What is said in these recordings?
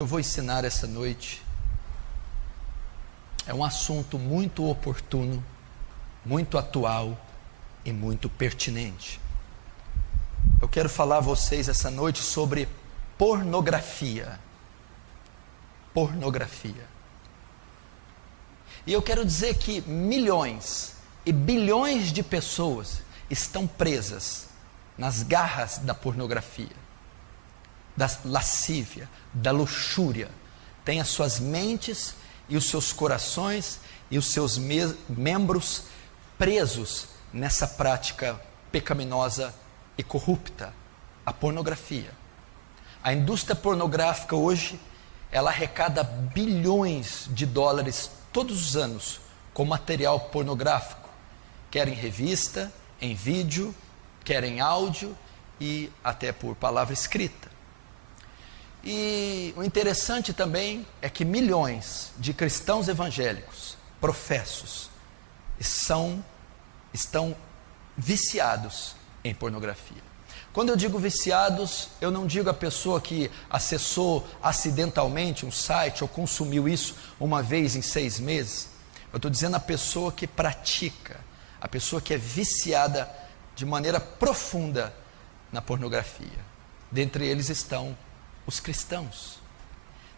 Eu vou ensinar essa noite é um assunto muito oportuno, muito atual e muito pertinente. Eu quero falar a vocês essa noite sobre pornografia. Pornografia. E eu quero dizer que milhões e bilhões de pessoas estão presas nas garras da pornografia, da lascívia, da luxúria. Tem as suas mentes e os seus corações e os seus membros presos nessa prática pecaminosa e corrupta, a pornografia. A indústria pornográfica hoje, ela arrecada bilhões de dólares todos os anos com material pornográfico, quer em revista, em vídeo, quer em áudio e até por palavra escrita. E o interessante também é que milhões de cristãos evangélicos, professos, estão viciados em pornografia. Quando eu digo viciados, eu não digo a pessoa que acessou acidentalmente um site ou consumiu isso uma vez em 6 meses. Eu estou dizendo a pessoa que pratica, a pessoa que é viciada de maneira profunda na pornografia. Dentre eles estão os cristãos.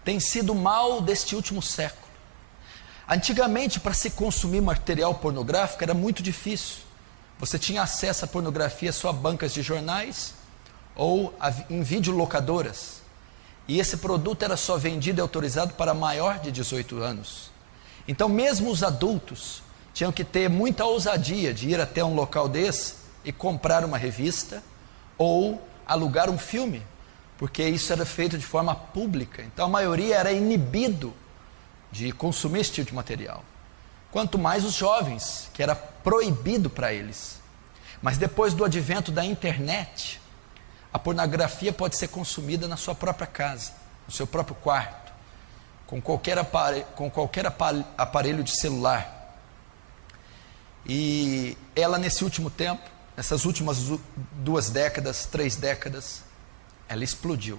Tem sido o mal deste último século. Antigamente, para se consumir material pornográfico era muito difícil. Você tinha acesso à pornografia só a bancas de jornais ou em videolocadoras. E esse produto era só vendido e autorizado para maior de 18 anos. Então mesmo os adultos tinham que ter muita ousadia de ir até um local desse e comprar uma revista ou alugar um filme, porque isso era feito de forma pública. Então a maioria era inibido de consumir esse tipo de material. Quanto mais os jovens, que era proibido para eles. Mas depois do advento da internet, a pornografia pode ser consumida na sua própria casa, no seu próprio quarto, com qualquer aparelho de celular. E ela nesse último tempo, nessas últimas 2 décadas, 3 décadas, ela explodiu.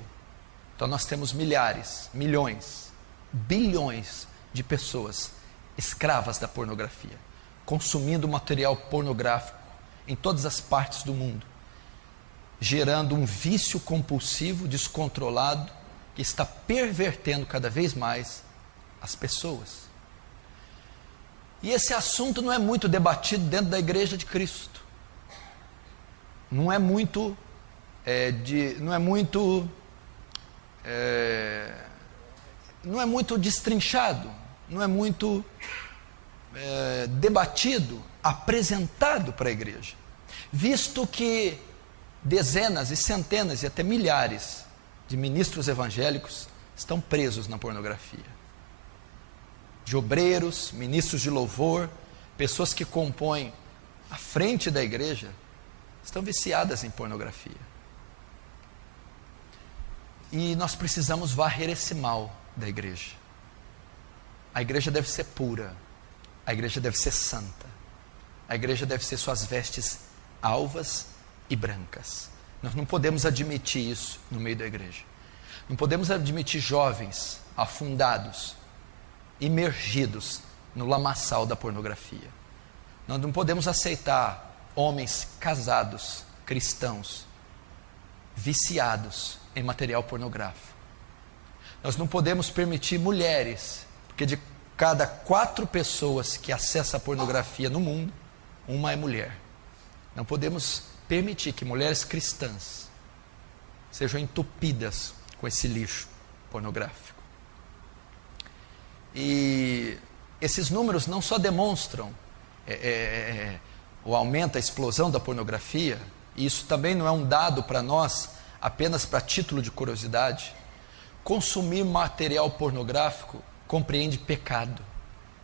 Então nós temos milhares, milhões, bilhões de pessoas escravas da pornografia, consumindo material pornográfico em todas as partes do mundo, gerando um vício compulsivo, descontrolado, que está pervertendo cada vez mais as pessoas. E esse assunto não é muito debatido dentro da Igreja de Cristo. Não é muito destrinchado, não é muito debatido, apresentado para a igreja, visto que dezenas e centenas e até milhares de ministros evangélicos estão presos na pornografia. De obreiros, ministros de louvor, pessoas que compõem a frente da igreja, estão viciadas em pornografia. E nós precisamos varrer esse mal da igreja. A igreja deve ser pura, a igreja deve ser santa, a igreja deve ser suas vestes alvas e brancas. Nós não podemos admitir isso no meio da igreja. Não podemos admitir jovens afundados, imergidos no lamaçal da pornografia. Nós não podemos aceitar homens casados, cristãos, viciados em material pornográfico. Nós não podemos permitir mulheres, porque de cada 4 pessoas que acessam a pornografia no mundo, uma é mulher. Não podemos permitir que mulheres cristãs sejam entupidas com esse lixo pornográfico. E esses números não só demonstram o aumento, a explosão da pornografia, e isso também não é um dado para nós, apenas para título de curiosidade. Consumir material pornográfico compreende pecado,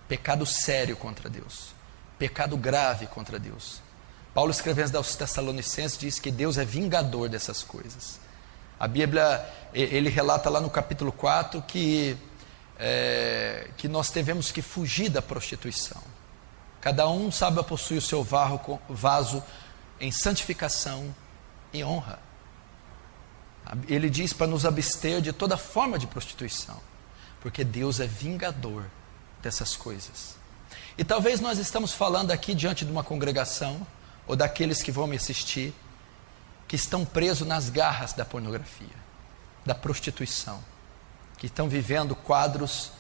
pecado sério contra Deus, pecado grave contra Deus. Paulo, escrevendo aos Tessalonicenses, diz que Deus é vingador dessas coisas. A Bíblia, ele relata lá no capítulo 4 que nós devemos que fugir da prostituição. Cada um sabe possuir o seu vaso em santificação e honra. Ele diz para nos abster de toda forma de prostituição, porque Deus é vingador dessas coisas. E talvez nós estamos falando aqui diante de uma congregação, ou daqueles que vão me assistir, que estão presos nas garras da pornografia, da prostituição, que estão vivendo quadros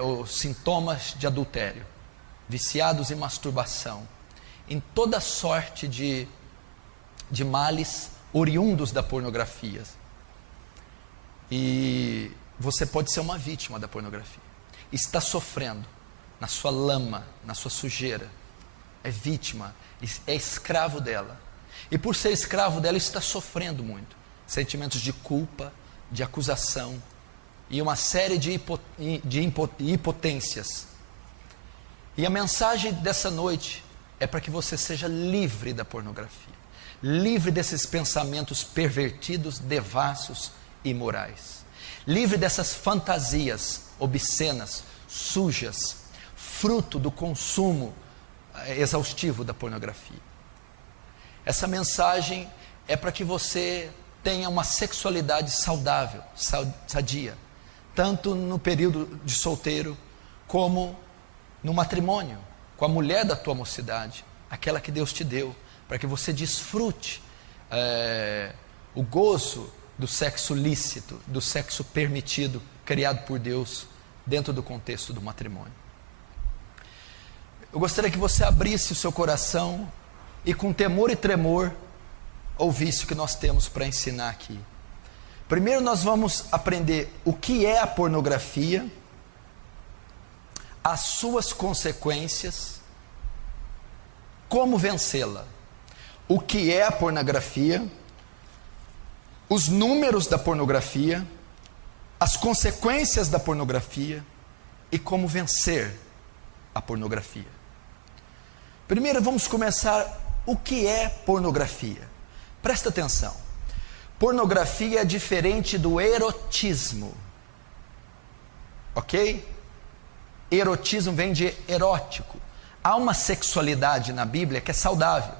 ou sintomas de adultério, viciados em masturbação, em toda sorte de males oriundos da pornografia. E você pode ser uma vítima da pornografia, está sofrendo na sua lama, na sua sujeira, é vítima, é escravo dela, e por ser escravo dela está sofrendo muito, sentimentos de culpa, de acusação, e uma série de impotências. E a mensagem dessa noite é para que você seja livre da pornografia, livre desses pensamentos pervertidos, devassos e imorais, livre dessas fantasias obscenas, sujas, fruto do consumo exaustivo da pornografia. Essa mensagem é para que você tenha uma sexualidade saudável, sadia, tanto no período de solteiro, como no matrimônio, com a mulher da tua mocidade, aquela que Deus te deu, para que você desfrute o gozo do sexo lícito, do sexo permitido, criado por Deus, dentro do contexto do matrimônio. Eu gostaria que você abrisse o seu coração e com temor e tremor ouvisse o que nós temos para ensinar aqui. Primeiro nós vamos aprender o que é a pornografia, as suas consequências, como vencê-la. O que é a pornografia, os números da pornografia, as consequências da pornografia e como vencer a pornografia. Primeiro vamos começar o que é pornografia. Presta atenção. Pornografia é diferente do erotismo. Ok? Erotismo vem de erótico. Há uma sexualidade na Bíblia que é saudável.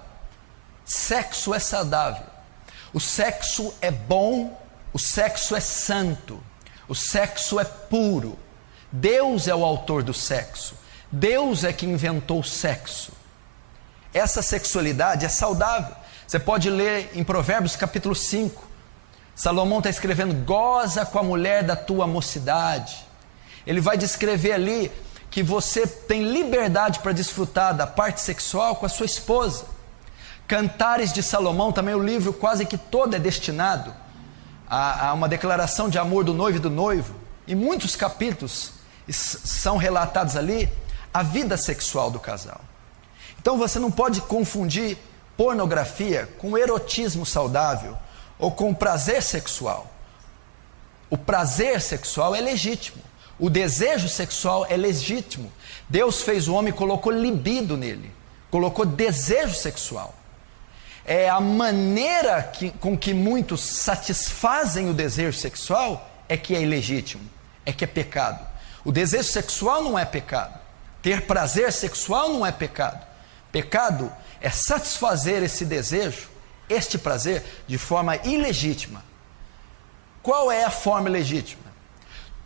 Sexo é saudável. O sexo é bom, o sexo é santo, o sexo é puro. Deus é o autor do sexo. Deus é que inventou o sexo. Essa sexualidade é saudável. Você pode ler em Provérbios capítulo 5. Salomão está escrevendo: goza com a mulher da tua mocidade. Ele vai descrever ali que você tem liberdade para desfrutar da parte sexual com a sua esposa. Cantares de Salomão, também o livro quase que todo é destinado a uma declaração de amor do noivo e do noivo. E muitos capítulos são relatados ali a vida sexual do casal. Então você não pode confundir pornografia com erotismo saudável ou com prazer sexual. O prazer sexual é legítimo, o desejo sexual é legítimo. Deus fez o homem e colocou libido nele, colocou desejo sexual. É a maneira com que muitos satisfazem o desejo sexual é que é ilegítimo, é que é pecado. O desejo sexual não é pecado, ter prazer sexual não é pecado. Pecado é satisfazer esse desejo, este prazer, de forma ilegítima. Qual é a forma legítima?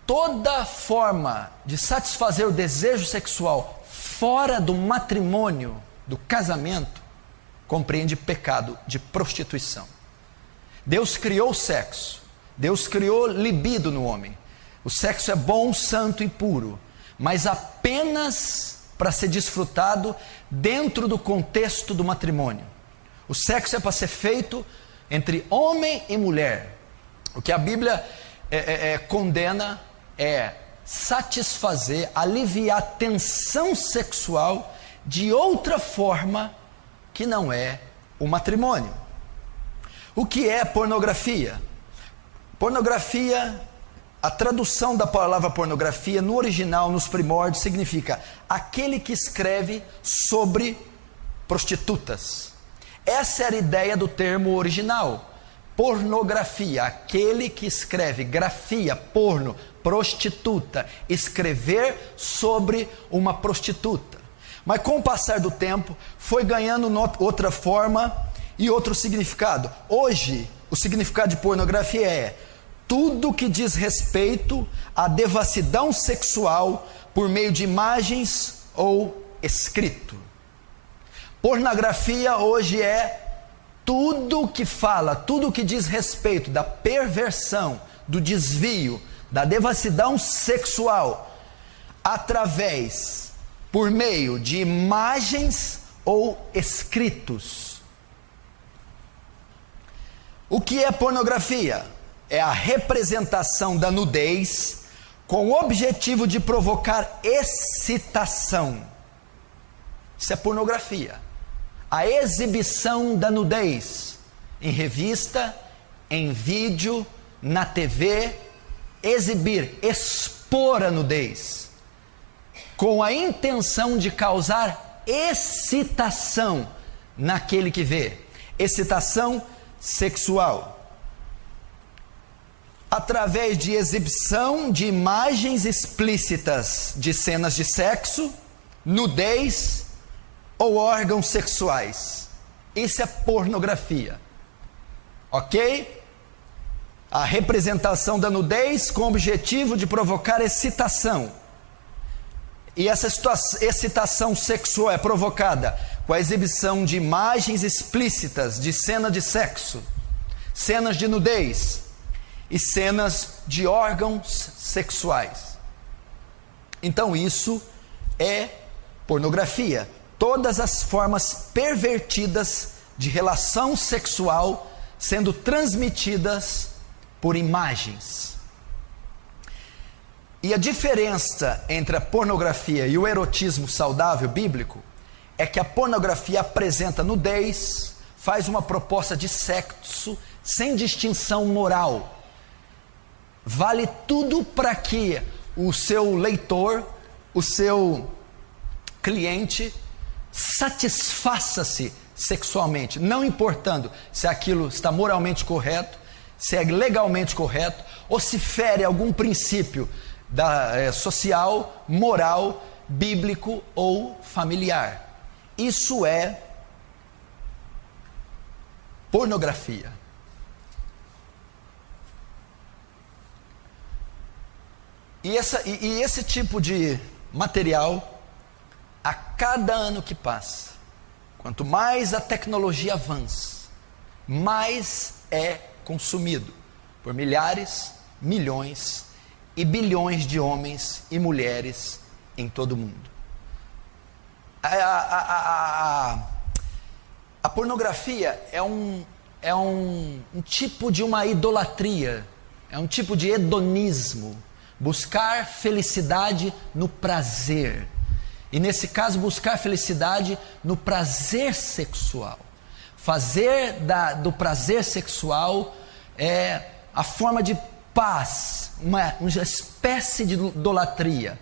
Toda forma de satisfazer o desejo sexual fora do matrimônio, do casamento, compreende pecado de prostituição. Deus criou o sexo, Deus criou libido no homem. O sexo é bom, santo e puro, mas apenas para ser desfrutado dentro do contexto do matrimônio. O sexo é para ser feito entre homem e mulher. O que a Bíblia condena é satisfazer, aliviar a tensão sexual de outra forma que não é o matrimônio. O que é pornografia? Pornografia, a tradução da palavra pornografia no original, nos primórdios, significa aquele que escreve sobre prostitutas. Essa era a ideia do termo original. Pornografia, aquele que escreve, grafia, porno, prostituta, escrever sobre uma prostituta. Mas com o passar do tempo, foi ganhando outra forma e outro significado. Hoje, O significado de pornografia é tudo que diz respeito à devassidão sexual por meio de imagens ou escrito. Pornografia hoje é tudo que fala, tudo que diz respeito da perversão, do desvio, da devassidão sexual, por meio de imagens ou escritos. O que é pornografia? É a representação da nudez com o objetivo de provocar excitação. Isso é pornografia. A exibição da nudez em revista, em vídeo, na TV, expor a nudez, com a intenção de causar excitação naquele que vê, excitação sexual, através de exibição de imagens explícitas de cenas de sexo, nudez ou órgãos sexuais. Isso é pornografia, ok? A representação da nudez com o objetivo de provocar excitação. E essa excitação sexual é provocada com a exibição de imagens explícitas de cena de sexo, cenas de nudez e cenas de órgãos sexuais. Então isso é pornografia. Todas as formas pervertidas de relação sexual sendo transmitidas por imagens. E a diferença entre a pornografia e o erotismo saudável bíblico é que a pornografia apresenta nudez, faz uma proposta de sexo sem distinção moral. Vale tudo para que o seu leitor, o seu cliente, satisfaça-se sexualmente, não importando se aquilo está moralmente correto, se é legalmente correto, ou se fere algum princípio social, moral, bíblico ou familiar. Isso é pornografia. E esse tipo de material, a cada ano que passa, quanto mais a tecnologia avança, mais é consumido por milhares, milhões e bilhões de homens e mulheres em todo o mundo. A pornografia é um tipo de uma idolatria, é um tipo de hedonismo, buscar felicidade no prazer. E nesse caso, buscar felicidade no prazer sexual. Fazer do prazer sexual a forma de paz, uma espécie de idolatria.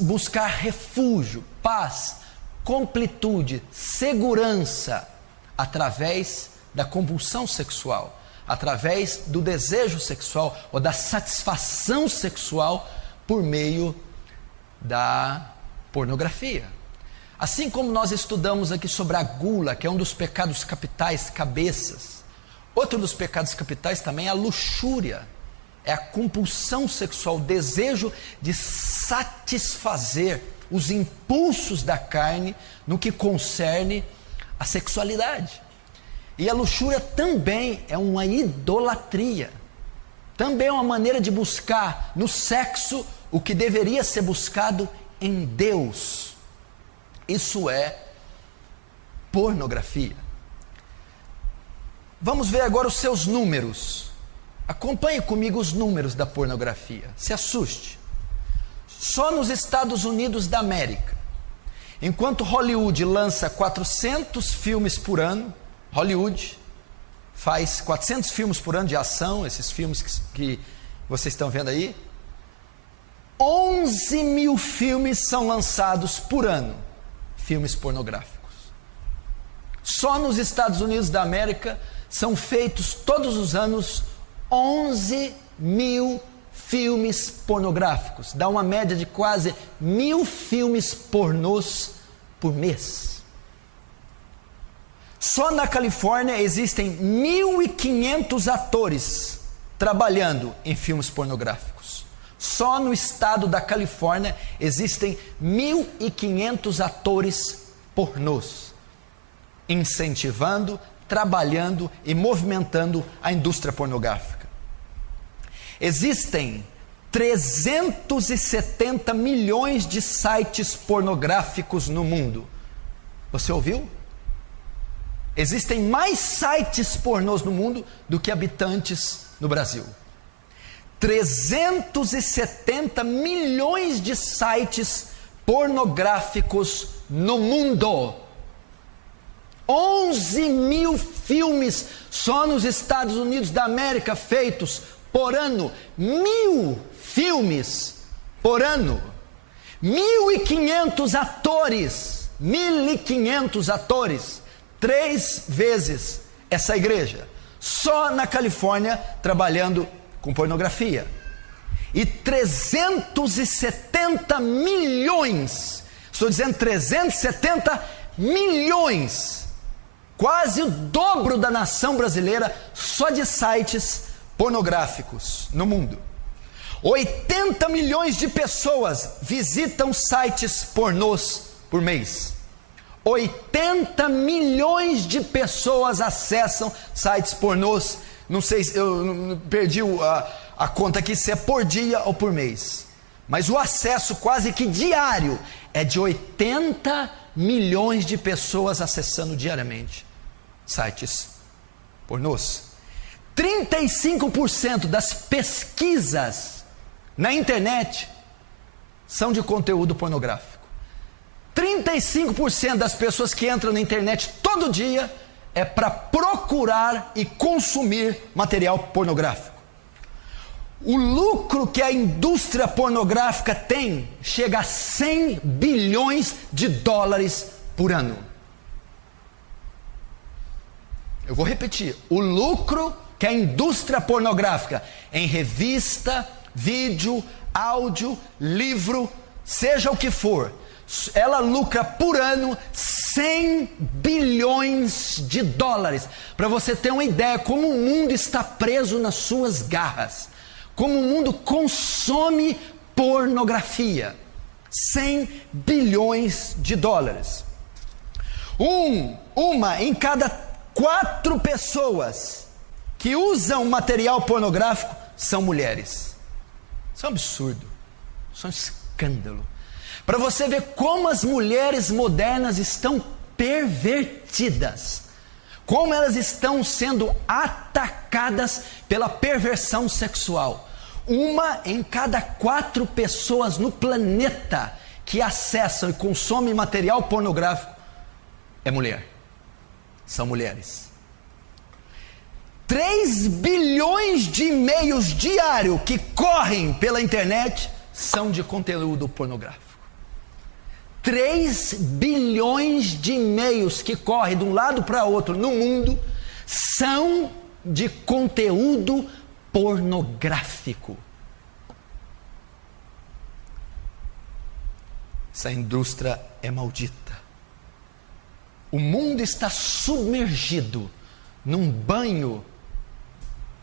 Buscar refúgio, paz, completude, segurança, através da compulsão sexual, através do desejo sexual ou da satisfação sexual por meio da pornografia. Assim como nós estudamos aqui sobre a gula, que é um dos pecados capitais, cabeças, outro dos pecados capitais também é a luxúria, é a compulsão sexual, o desejo de satisfazer os impulsos da carne no que concerne a sexualidade. E a luxúria também é uma idolatria, também é uma maneira de buscar no sexo o que deveria ser buscado em Deus. Isso é pornografia. Vamos ver agora os seus números. Acompanhe comigo os números da pornografia. Se assuste. Só nos Estados Unidos da América, enquanto Hollywood lança 400 filmes por ano, Hollywood faz 400 filmes por ano de ação, esses filmes que vocês estão vendo aí, 11 mil filmes são lançados por ano, filmes pornográficos. Só nos Estados Unidos da América são feitos todos os anos 11 mil filmes pornográficos, dá uma média de quase 1.000 filmes pornôs por mês. Só na Califórnia existem 1.500 atores trabalhando em filmes pornográficos. Só no estado da Califórnia existem 1.500 atores pornôs, incentivando, trabalhando e movimentando a indústria pornográfica. Existem 370 milhões de sites pornográficos no mundo. Você ouviu? Existem mais sites pornôs no mundo do que habitantes no Brasil. 370 milhões de sites pornográficos no mundo. 11 mil filmes só nos Estados Unidos da América feitos por ano. 1.000 filmes por ano. 1.500 atores. 1.500 atores. 3 vezes essa igreja. Só na Califórnia trabalhando com pornografia. E 370 milhões, estou dizendo 370 milhões, quase o dobro da nação brasileira, só de sites pornográficos no mundo. 80 milhões de pessoas visitam sites pornôs por mês. 80 milhões de pessoas acessam sites pornôs. Não sei, eu perdi a conta aqui se é por dia ou por mês. Mas o acesso quase que diário é de 80 milhões de pessoas acessando diariamente sites pornôs. 35% das pesquisas na internet são de conteúdo pornográfico. 35% das pessoas que entram na internet todo dia é para procurar e consumir material pornográfico. O lucro que a indústria pornográfica tem chega a 100 bilhões de dólares por ano. Eu vou repetir. O lucro que a indústria pornográfica em revista, vídeo, áudio, livro, seja o que for, ela lucra por ano 100 bilhões de dólares. Para você ter uma ideia como o mundo está preso nas suas garras. Como o mundo consome pornografia. 100 bilhões de dólares. Uma em cada 4 pessoas que usam material pornográfico são mulheres. Isso é um absurdo. Isso é um escândalo. Para você ver como as mulheres modernas estão pervertidas, como elas estão sendo atacadas pela perversão sexual. Uma em cada 4 pessoas no planeta que acessam e consomem material pornográfico é mulher. São mulheres. 3 bilhões de e-mails diários que correm pela internet são de conteúdo pornográfico. 3 bilhões de e-mails que correm de um lado para outro no mundo são de conteúdo pornográfico. Essa indústria é maldita. O mundo está submergido num banho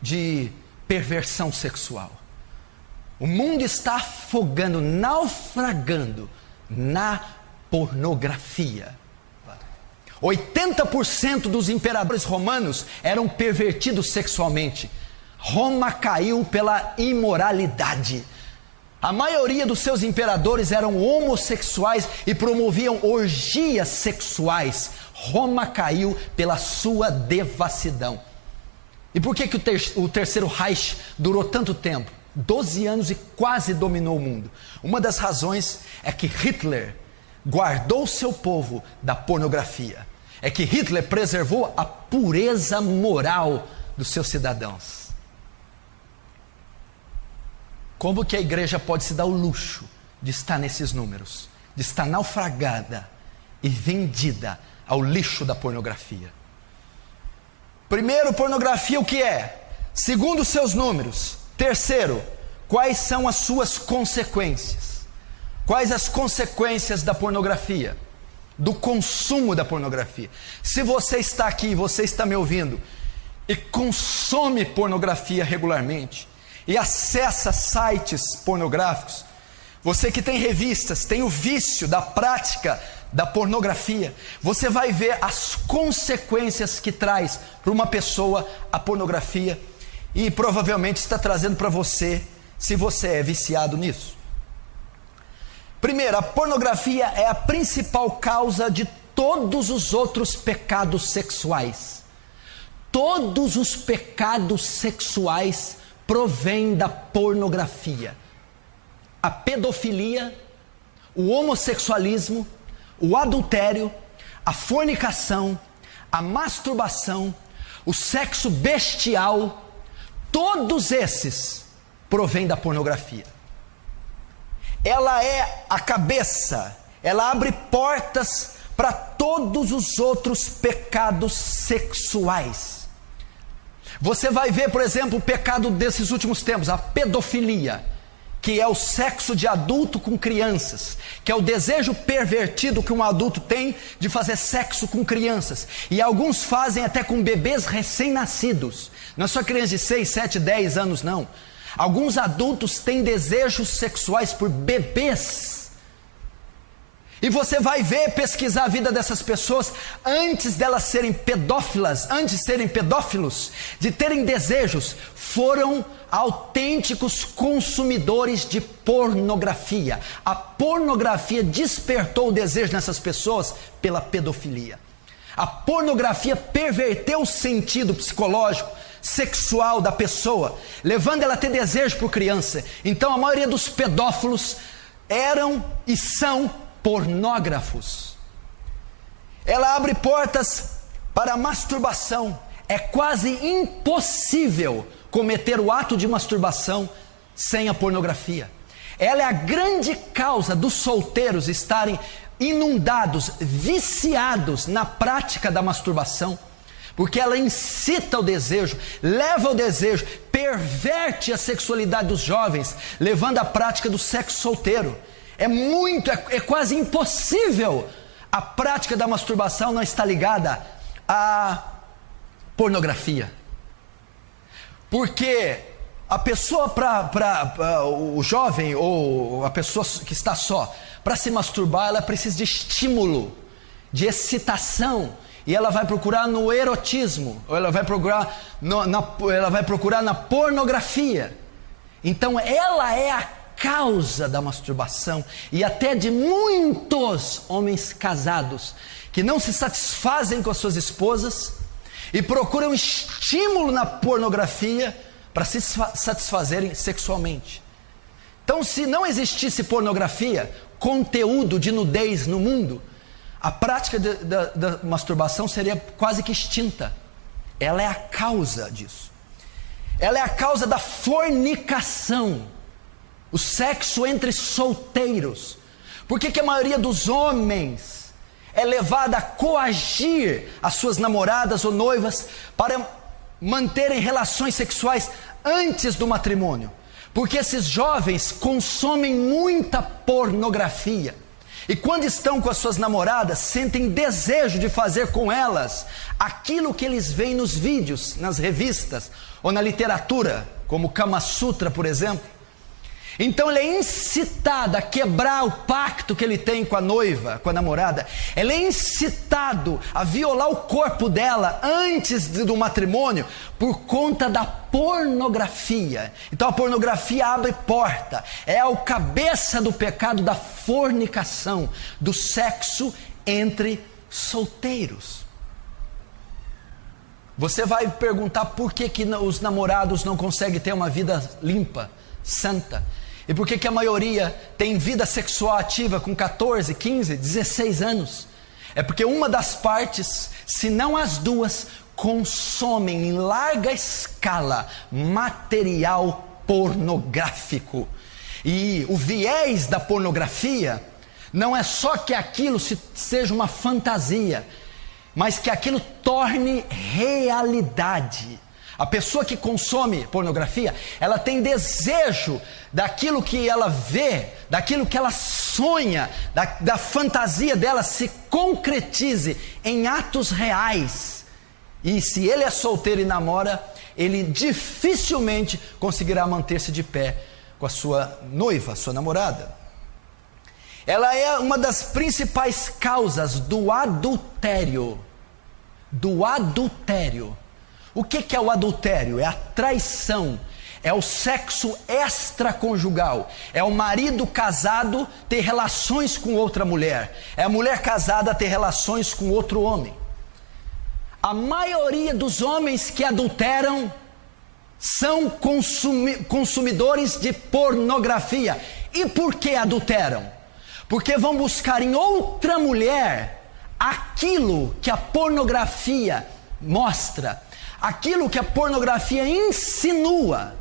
de perversão sexual. O mundo está afogando, naufragando na pornografia. 80% dos imperadores romanos eram pervertidos sexualmente. Roma caiu pela imoralidade. A maioria dos seus imperadores eram homossexuais e promoviam orgias sexuais. Roma caiu pela sua devassidão. E por que o terceiro Reich durou tanto tempo? 12 anos e quase dominou o mundo. Uma das razões é que Hitler guardou seu povo da pornografia. É que Hitler preservou a pureza moral dos seus cidadãos. Como que a igreja pode se dar o luxo de estar nesses números? De estar naufragada e vendida ao lixo da pornografia. Primeiro, pornografia o que é? Segundo os seus números. Terceiro, quais são as suas consequências? Quais as consequências da pornografia? do consumo da pornografia. Se você está aqui, você está me ouvindo e consome pornografia regularmente e acessa sites pornográficos, você que tem revistas, tem o vício da prática da pornografia, você vai ver as consequências que traz para uma pessoa a pornografia, e provavelmente está trazendo para você, se você é viciado nisso. Primeiro, a pornografia é a principal causa de todos os outros pecados sexuais. Todos os pecados sexuais provêm da pornografia. A pedofilia, o homossexualismo, o adultério, a fornicação, a masturbação, o sexo bestial, todos esses provêm da pornografia. Ela é a cabeça, ela abre portas para todos os outros pecados sexuais. Você vai ver, por exemplo, o pecado desses últimos tempos, a pedofilia, que é o sexo de adulto com crianças, que é o desejo pervertido que um adulto tem de fazer sexo com crianças, e alguns fazem até com bebês recém-nascidos, não é só crianças de 6, 7, 10 anos não, alguns adultos têm desejos sexuais por bebês, e você vai ver, pesquisar a vida dessas pessoas, antes delas serem pedófilas, antes de serem pedófilos, de terem desejos, foram autênticos consumidores de pornografia. A pornografia despertou o desejo nessas pessoas pela pedofilia. A pornografia perverteu o sentido psicológico, sexual da pessoa, levando ela a ter desejo por criança. Então a maioria dos pedófilos eram e são pornógrafos. Ela abre portas para a masturbação. É quase impossível cometer o ato de masturbação sem a pornografia. Ela é a grande causa dos solteiros estarem inundados, viciados na prática da masturbação, porque ela incita o desejo, leva ao desejo, perverte a sexualidade dos jovens, levando à prática do sexo solteiro. É quase impossível a prática da masturbação não estar ligada à pornografia. Porque a pessoa, o jovem ou a pessoa que está só, para se masturbar, ela precisa de estímulo, de excitação, e ela vai procurar no erotismo, ou ela vai procurar na pornografia. Então ela é a causa da masturbação e até de muitos homens casados que não se satisfazem com as suas esposas e procuram estímulo na pornografia para se satisfazerem sexualmente. Então, se não existisse pornografia, conteúdo de nudez no mundo, a prática da masturbação seria quase que extinta. Ela é a causa disso. Ela é a causa da fornicação, o sexo entre solteiros. Por que a maioria dos homens é levada a coagir as suas namoradas ou noivas para manterem relações sexuais antes do matrimônio? Porque esses jovens consomem muita pornografia. E quando estão com as suas namoradas, sentem desejo de fazer com elas aquilo que eles veem nos vídeos, nas revistas ou na literatura, como Kama Sutra, por exemplo. Então ele é incitado a quebrar o pacto que ele tem com a noiva, com a namorada. Ele é incitado a violar o corpo dela antes do matrimônio por conta da pornografia. Então a pornografia abre porta, é a cabeça do pecado da fornicação, do sexo entre solteiros. Você vai perguntar por que os namorados não conseguem ter uma vida limpa, santa. E por que a maioria tem vida sexual ativa com 14, 15, 16 anos? É porque uma das partes, se não as duas, consomem em larga escala material pornográfico. E o viés da pornografia não é só que aquilo seja uma fantasia, mas que aquilo torne realidade. A pessoa que consome pornografia, ela tem desejo daquilo que ela vê, daquilo que ela sonha, da fantasia dela se concretize em atos reais. E se ele é solteiro e namora, ele dificilmente conseguirá manter-se de pé com a sua noiva, sua namorada. Ela é uma das principais causas do adultério. Do adultério. O que é o adultério? É a traição, é o sexo extraconjugal, é o marido casado ter relações com outra mulher, é a mulher casada ter relações com outro homem. A maioria dos homens que adulteram são consumidores de pornografia. E por que adulteram? Porque vão buscar em outra mulher aquilo que a pornografia mostra, aquilo que a pornografia insinua.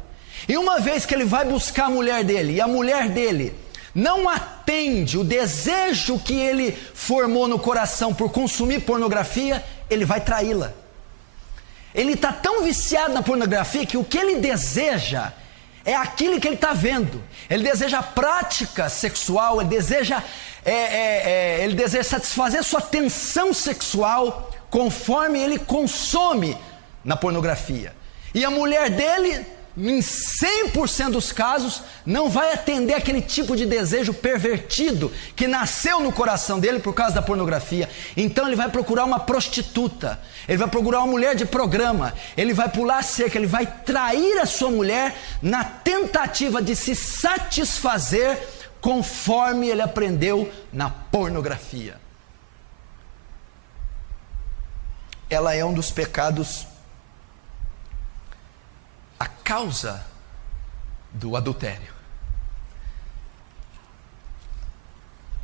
E uma vez que ele vai buscar a mulher dele, e a mulher dele não atende o desejo que ele formou no coração por consumir pornografia, ele vai traí-la. Ele está tão viciado na pornografia que o que ele deseja é aquilo que ele está vendo. Ele deseja prática sexual, ele deseja satisfazer sua tensão sexual conforme ele consome na pornografia. E a mulher dele, em 100% dos casos, não vai atender aquele tipo de desejo pervertido que nasceu no coração dele por causa da pornografia. Então ele vai procurar uma prostituta, ele vai procurar uma mulher de programa, ele vai pular a cerca, ele vai trair a sua mulher na tentativa de se satisfazer conforme ele aprendeu na pornografia. Ela é um dos pecados, a causa do adultério.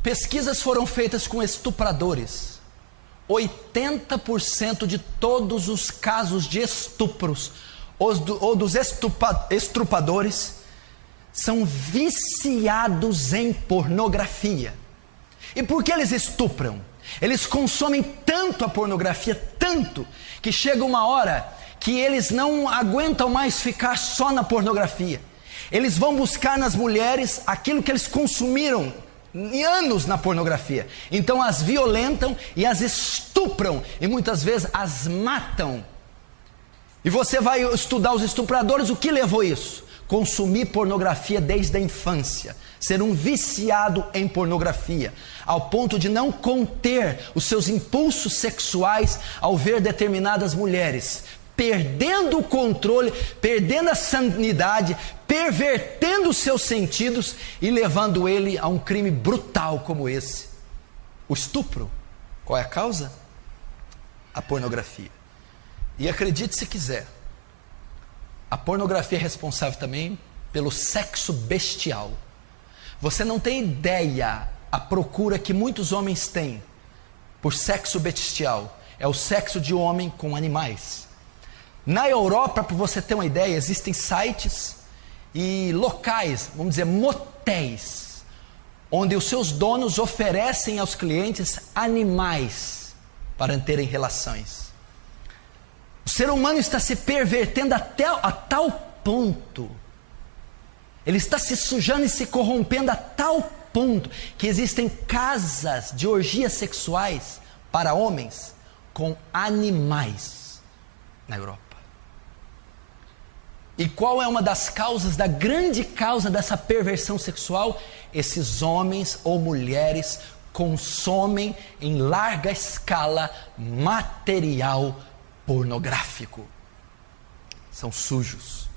Pesquisas foram feitas com estupradores. 80% de todos os casos de estupros ou dos estrupadores são viciados em pornografia. E por que eles estupram? Eles consomem tanto a pornografia, tanto, que chega uma hora que eles não aguentam mais ficar só na pornografia. Eles vão buscar nas mulheres aquilo que eles consumiram em anos na pornografia. Então as violentam e as estupram e muitas vezes as matam. E você vai estudar os estupradores, o que levou isso? Consumir pornografia desde a infância, ser um viciado em pornografia, ao ponto de não conter os seus impulsos sexuais ao ver determinadas mulheres, perdendo o controle, perdendo a sanidade, pervertendo os seus sentidos e levando ele a um crime brutal como esse, o estupro. Qual é a causa? A pornografia. E acredite se quiser, a pornografia é responsável também pelo sexo bestial. Você não tem ideia a procura que muitos homens têm por sexo bestial. É o sexo de homem com animais. Na Europa, para você ter uma ideia, existem sites e locais, vamos dizer, motéis, onde os seus donos oferecem aos clientes animais para terem relações. O ser humano está se pervertendo a tal ponto, ele está se sujando e se corrompendo a tal ponto, que existem casas de orgias sexuais para homens com animais na Europa. E qual é uma das causas, da grande causa dessa perversão sexual? Esses homens ou mulheres consomem em larga escala material pornográfico. São sujos.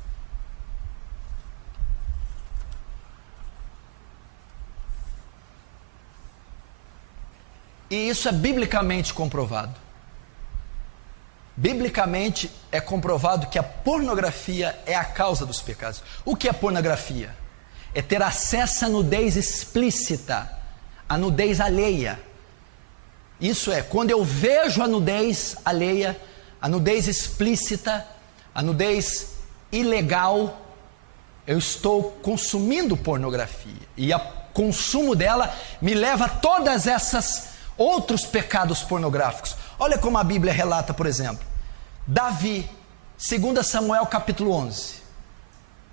E isso é biblicamente comprovado. Biblicamente é comprovado que a pornografia é a causa dos pecados. O que é pornografia? É ter acesso à nudez explícita, à nudez alheia. Isso é, quando eu vejo a nudez alheia, a nudez explícita, a nudez ilegal, eu estou consumindo pornografia. E o consumo dela me leva a todas essas outros pecados pornográficos. Olha como a Bíblia relata, por exemplo, Davi, 2 Samuel capítulo 11.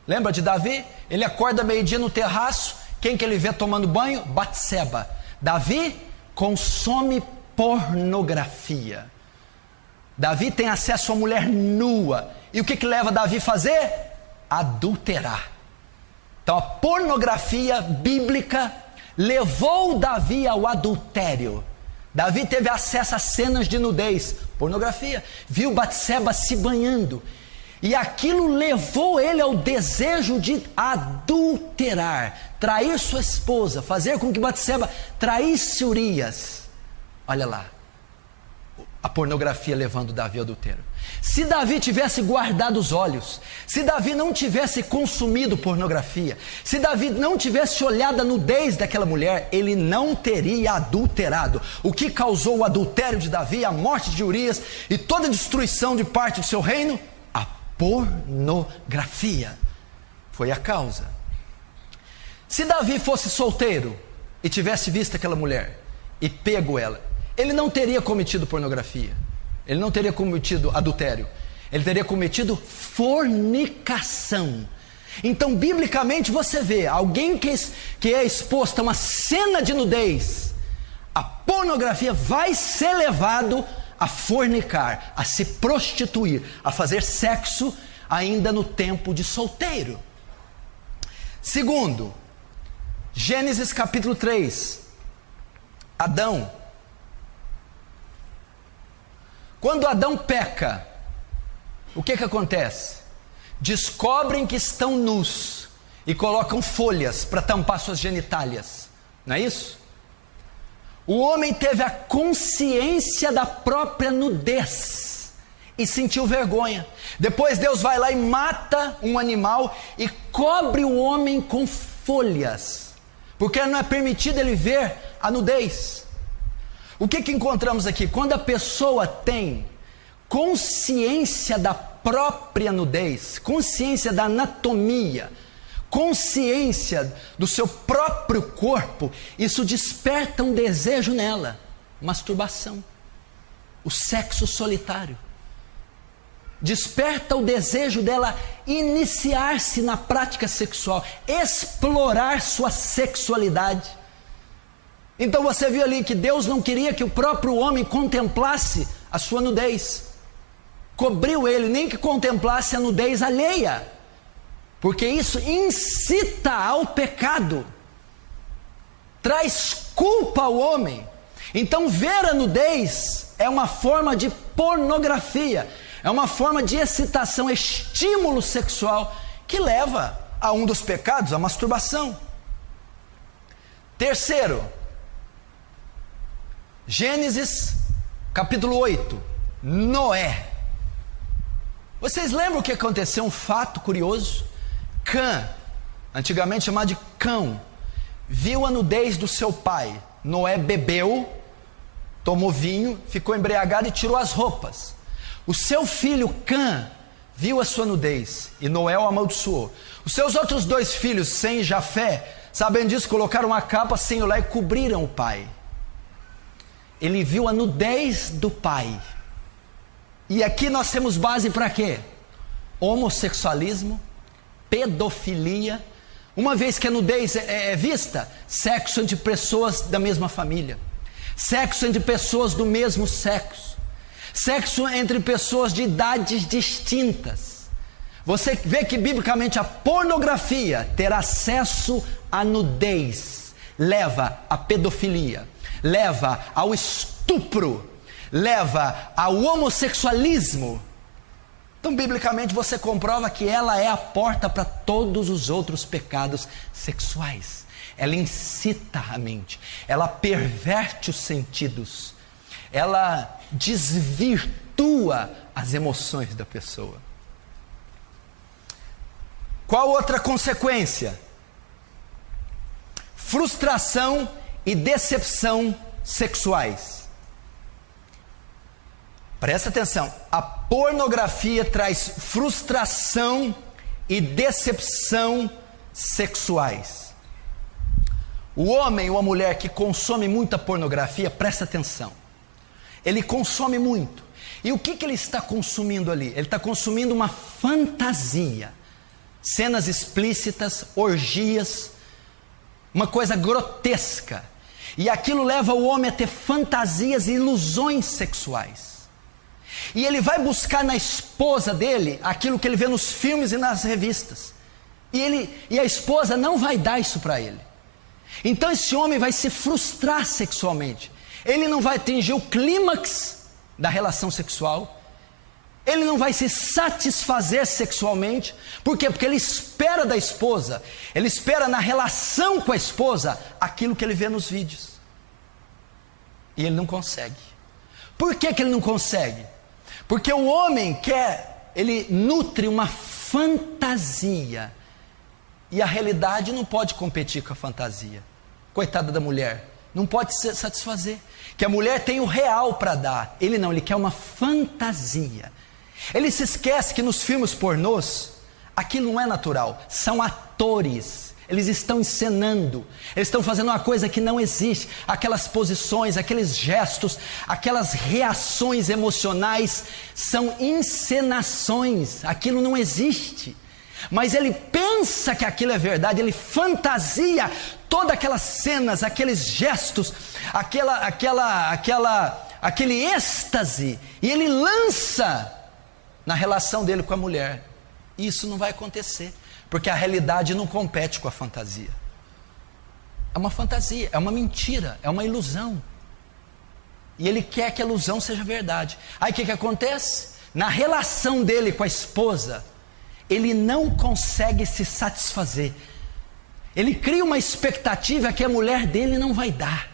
Lembra de Davi? Ele acorda meio-dia no terraço Quem que ele vê tomando banho? Batseba. Davi consome pornografia. Davi tem acesso a mulher nua. E o que que leva Davi a fazer? Adulterar. Então a pornografia bíblica levou Davi ao adultério. Davi teve acesso a cenas de nudez, pornografia, viu Batseba se banhando, e aquilo levou ele ao desejo de adulterar, trair sua esposa, fazer com que Batseba traísse Urias. Olha lá, a pornografia levando Davi ao adultério. Se Davi tivesse guardado os olhos, se Davi não tivesse consumido pornografia, se Davi não tivesse olhado a nudez daquela mulher, ele não teria adulterado. O que causou o adultério de Davi, a morte de Urias e toda a destruição de parte do seu reino? A pornografia foi a causa. Se Davi fosse solteiro e tivesse visto aquela mulher e pego ela, ele não teria cometido pornografia, ele não teria cometido adultério, ele teria cometido fornicação. Então, biblicamente, você vê alguém que é exposto a uma cena de nudez, a pornografia vai ser levado a fornicar, a se prostituir, a fazer sexo ainda no tempo de solteiro. Segundo, Gênesis capítulo 3, Adão. Quando Adão peca, o que acontece? Descobrem que estão nus e colocam folhas para tampar suas genitálias, não é isso? O homem teve a consciência da própria nudez e sentiu vergonha. Depois Deus vai lá e mata um animal e cobre o homem com folhas, porque não é permitido ele ver a nudez. O que encontramos aqui? Quando a pessoa tem consciência da própria nudez, consciência da anatomia, consciência do seu próprio corpo, isso desperta um desejo nela, masturbação, o sexo solitário. Desperta o desejo dela iniciar-se na prática sexual, explorar sua sexualidade. Então você viu ali que Deus não queria que o próprio homem contemplasse a sua nudez. Cobriu ele, nem que contemplasse a nudez alheia, porque isso incita ao pecado, traz culpa ao homem. Então ver a nudez é uma forma de pornografia, é uma forma de excitação, estímulo sexual, que leva a um dos pecados, a masturbação. Terceiro, Gênesis capítulo 8, Noé. Vocês lembram o que aconteceu? Um fato curioso. Cã, antigamente chamado de Cão, viu a nudez do seu pai. Noé bebeu, tomou vinho, ficou embriagado e tirou as roupas. O seu filho Cã viu a sua nudez e Noé o amaldiçoou. Os seus outros dois filhos, Sem e Jafé, sabendo disso, colocaram uma capa sem olhar e cobriram o pai. Ele viu a nudez do pai. E aqui nós temos base para quê? Homossexualismo, pedofilia. Uma vez que a nudez é vista, sexo entre pessoas da mesma família, sexo entre pessoas do mesmo sexo, sexo entre pessoas de idades distintas. Você vê que biblicamente a pornografia, ter acesso à nudez, leva à pedofilia, leva ao estupro, leva ao homossexualismo. Então, biblicamente, você comprova que ela é a porta para todos os outros pecados sexuais. Ela incita a mente, ela perverte os sentidos, ela desvirtua as emoções da pessoa. Qual outra consequência? Frustração e decepção sexuais. Presta atenção, a pornografia traz frustração e decepção sexuais. O homem ou a mulher que consome muita pornografia, presta atenção, ele consome muito. E o que ele está consumindo ali? Ele está consumindo uma fantasia, cenas explícitas, orgias, uma coisa grotesca. E aquilo leva o homem a ter fantasias e ilusões sexuais. E ele vai buscar na esposa dele aquilo que ele vê nos filmes e nas revistas. E a esposa não vai dar isso para ele. Então esse homem vai se frustrar sexualmente. Ele não vai atingir o clímax da relação sexual. Ele não vai se satisfazer sexualmente. Por quê? Porque ele espera da esposa, ele espera na relação com a esposa aquilo que ele vê nos vídeos. E ele não consegue. Por que ele não consegue? Porque o homem ele nutre uma fantasia. E a realidade não pode competir com a fantasia. Coitada da mulher, não pode se satisfazer. Que a mulher tem o real para dar. Ele não, ele quer uma fantasia. Ele se esquece que nos filmes pornôs, aquilo não é natural, são atores, eles estão encenando, eles estão fazendo uma coisa que não existe, aquelas posições, aqueles gestos, aquelas reações emocionais, são encenações, aquilo não existe, mas ele pensa que aquilo é verdade, ele fantasia todas aquelas cenas, aqueles gestos, aquele êxtase, e ele lança na relação dele com a mulher. Isso não vai acontecer, porque a realidade não compete com a fantasia. É uma fantasia, é uma mentira, é uma ilusão. E ele quer que a ilusão seja verdade. Aí o que acontece? Na relação dele com a esposa, ele não consegue se satisfazer. Ele cria uma expectativa que a mulher dele não vai dar.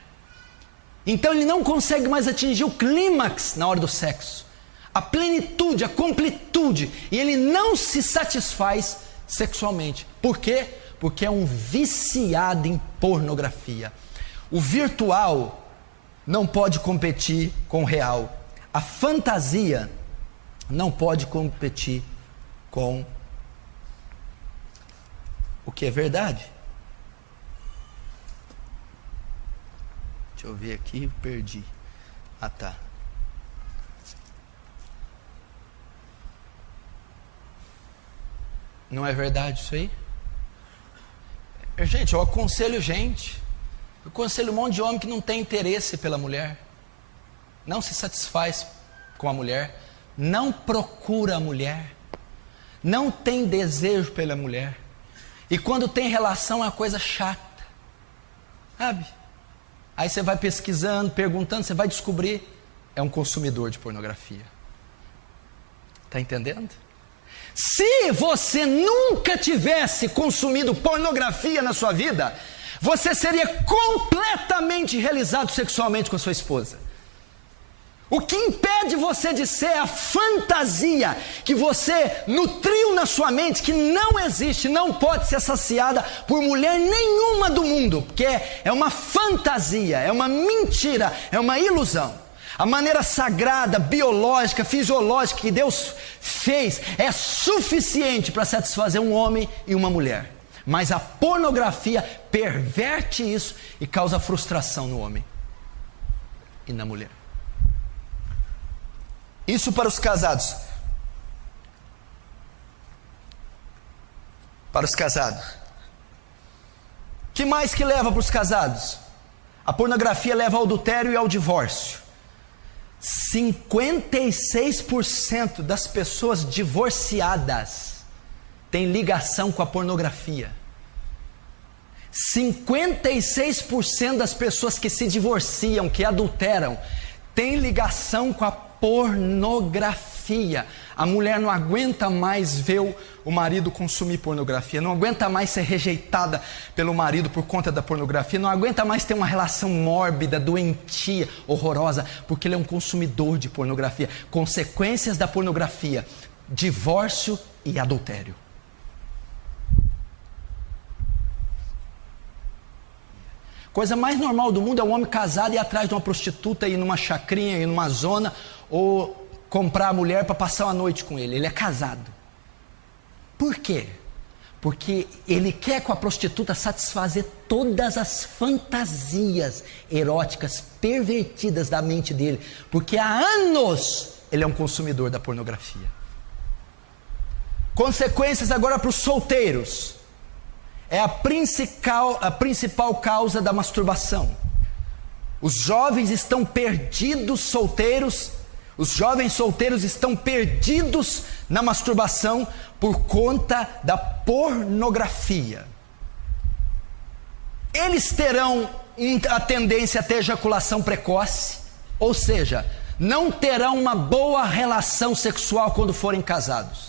Então ele não consegue mais atingir o clímax na hora do sexo, a plenitude, a completude, e ele não se satisfaz sexualmente. Por quê? Porque é um viciado em pornografia. O virtual não pode competir com o real. A fantasia não pode competir com o que é verdade. Deixa eu ver aqui, perdi. Ah, tá. Não é verdade isso aí? Gente, eu aconselho um monte de homem que não tem interesse pela mulher, não se satisfaz com a mulher, não procura a mulher, não tem desejo pela mulher, e quando tem relação é uma coisa chata, sabe? Aí você vai pesquisando, perguntando, você vai descobrir, é um consumidor de pornografia. Está entendendo? Se você nunca tivesse consumido pornografia na sua vida, você seria completamente realizado sexualmente com a sua esposa. O que impede você de ser a fantasia que você nutriu na sua mente, que não existe, não pode ser saciada por mulher nenhuma do mundo, porque é uma fantasia, é uma mentira, é uma ilusão. A maneira sagrada, biológica, fisiológica que Deus fez é suficiente para satisfazer um homem e uma mulher. Mas a pornografia perverte isso e causa frustração no homem e na mulher. Isso para os casados. Para os casados. Que mais que leva para os casados? A pornografia leva ao adultério e ao divórcio. 56% das pessoas divorciadas têm ligação com a pornografia. 56% das pessoas que se divorciam, que adulteram, têm ligação com a pornografia. A mulher não aguenta mais ver o marido consumir pornografia, não aguenta mais ser rejeitada pelo marido por conta da pornografia, não aguenta mais ter uma relação mórbida, doentia, horrorosa, porque ele é um consumidor de pornografia. Consequências da pornografia: divórcio e adultério. Coisa mais normal do mundo é um homem casado ir atrás de uma prostituta, ir numa chacrinha, ir numa zona, ou comprar a mulher para passar uma noite com ele. Ele é casado. Por quê? Porque ele quer com a prostituta satisfazer todas as fantasias eróticas pervertidas da mente dele, porque há anos ele é um consumidor da pornografia. Consequências agora para os solteiros: é a principal causa da masturbação. Os jovens estão perdidos solteiros, os jovens solteiros estão perdidos na masturbação por conta da pornografia. Eles terão a tendência a ter ejaculação precoce, ou seja, não terão uma boa relação sexual quando forem casados.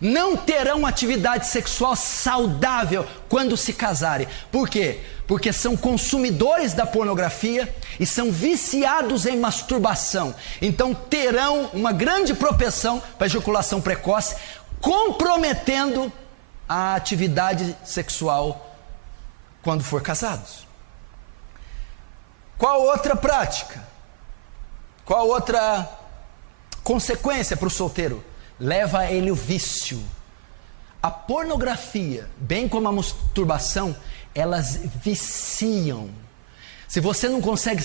Não terão atividade sexual saudável quando se casarem. Por quê? Porque são consumidores da pornografia e são viciados em masturbação. Então terão uma grande propensão para ejaculação precoce, comprometendo a atividade sexual quando for casados. Qual outra prática? Qual outra consequência para o solteiro? Leva a ele o vício. A pornografia, bem como a masturbação, elas viciam. Se você não consegue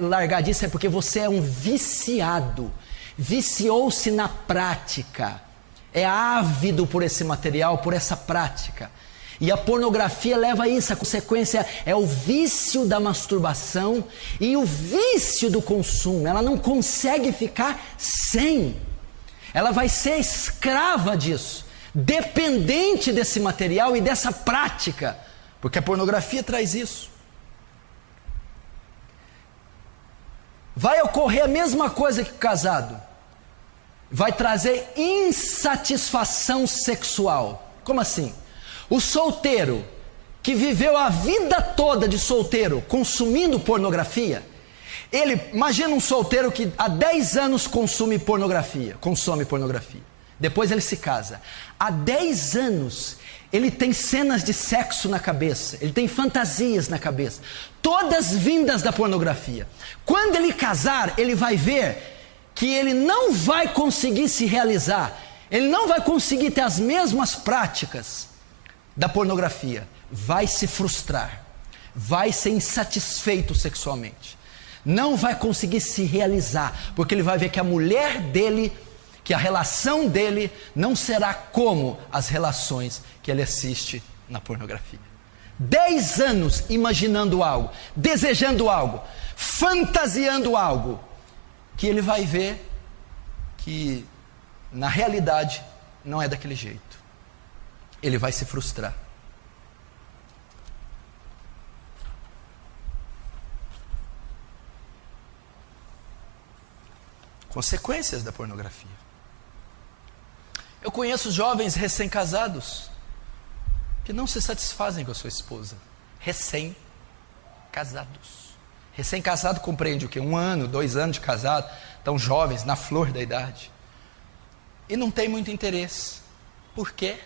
largar disso, é porque você é um viciado. Viciou-se na prática. É ávido por esse material, por essa prática. E a pornografia leva a isso. A consequência é o vício da masturbação e o vício do consumo. Ela não consegue ficar sem. Ela vai ser escrava disso, dependente desse material e dessa prática, porque a pornografia traz isso. Vai ocorrer a mesma coisa que o casado, vai trazer insatisfação sexual. Como assim? O solteiro que viveu a vida toda de solteiro consumindo pornografia, imagina um solteiro que há 10 anos consome pornografia. Depois ele se casa. Há 10 anos ele tem cenas de sexo na cabeça, ele tem fantasias na cabeça, todas vindas da pornografia. Quando ele casar, ele vai ver que ele não vai conseguir se realizar, ele não vai conseguir ter as mesmas práticas da pornografia, vai se frustrar, vai ser insatisfeito sexualmente. Não vai conseguir se realizar, porque ele vai ver que a mulher dele, que a relação dele não será como as relações que ele assiste na pornografia. 10 anos imaginando algo, desejando algo, fantasiando algo, que ele vai ver que na realidade não é daquele jeito. Ele vai se frustrar. Consequências da pornografia. Eu conheço jovens recém-casados que não se satisfazem com a sua esposa. Recém-casados. Recém-casado compreende o quê? 1 ano, 2 anos de casado, tão jovens, na flor da idade. E não tem muito interesse. Por quê?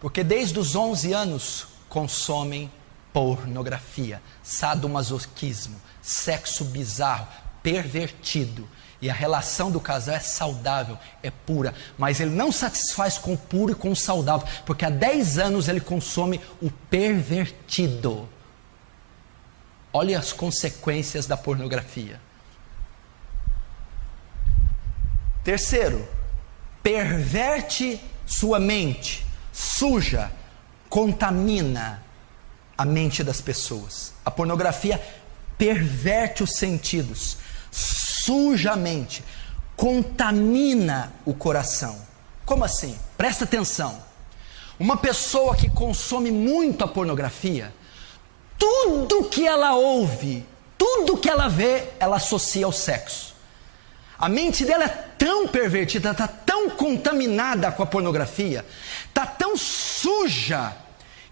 Porque desde os 11 anos consomem pornografia, sadomasoquismo, sexo bizarro, pervertido. E a relação do casal é saudável, é pura, mas ele não satisfaz com o puro e com o saudável, porque há 10 anos ele consome o pervertido. Olha as consequências da pornografia. Terceiro, perverte sua mente, suja, contamina a mente das pessoas. A pornografia perverte os sentidos, suja a mente, contamina o coração. Como assim? Presta atenção. Uma pessoa que consome muito a pornografia, tudo que ela ouve, tudo que ela vê, ela associa ao sexo. A mente dela é tão pervertida, está tão contaminada com a pornografia, está tão suja,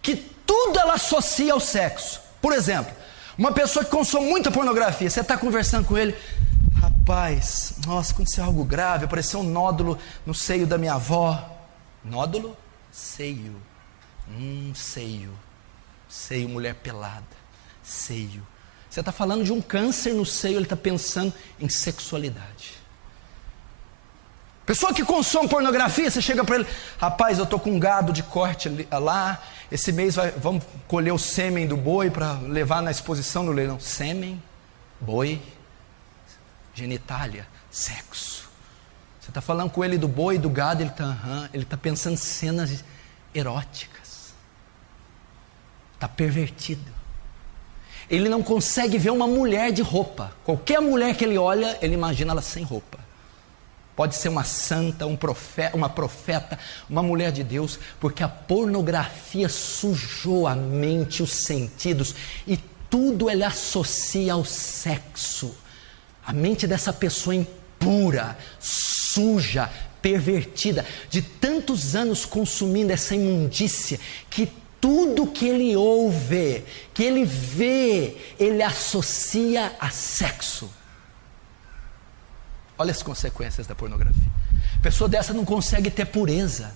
que tudo ela associa ao sexo. Por exemplo, uma pessoa que consome muita pornografia, você está conversando com ele, rapaz, nossa, aconteceu algo grave, apareceu um nódulo no seio da minha avó. Nódulo? Seio. Seio, mulher pelada. Seio. Você está falando de um câncer no seio, ele está pensando em sexualidade. Pessoa que consome pornografia, você chega para ele, rapaz, eu estou com um gado de corte lá, esse mês vamos colher o sêmen do boi para levar na exposição no leilão. Sêmen, boi, genitália, sexo. Você está falando com ele do boi e do gado, ele está pensando em cenas eróticas. está pervertido. Ele não consegue ver uma mulher de roupa. Qualquer mulher que ele olha, ele imagina ela sem roupa. Pode ser uma santa, uma profeta, uma mulher de Deus, porque a pornografia sujou a mente, os sentidos, e tudo ele associa ao sexo. A mente dessa pessoa é impura, suja, pervertida, de tantos anos consumindo essa imundícia, que tudo que ele ouve, que ele vê, ele associa a sexo. Olha as consequências da pornografia. A pessoa dessa não consegue ter pureza,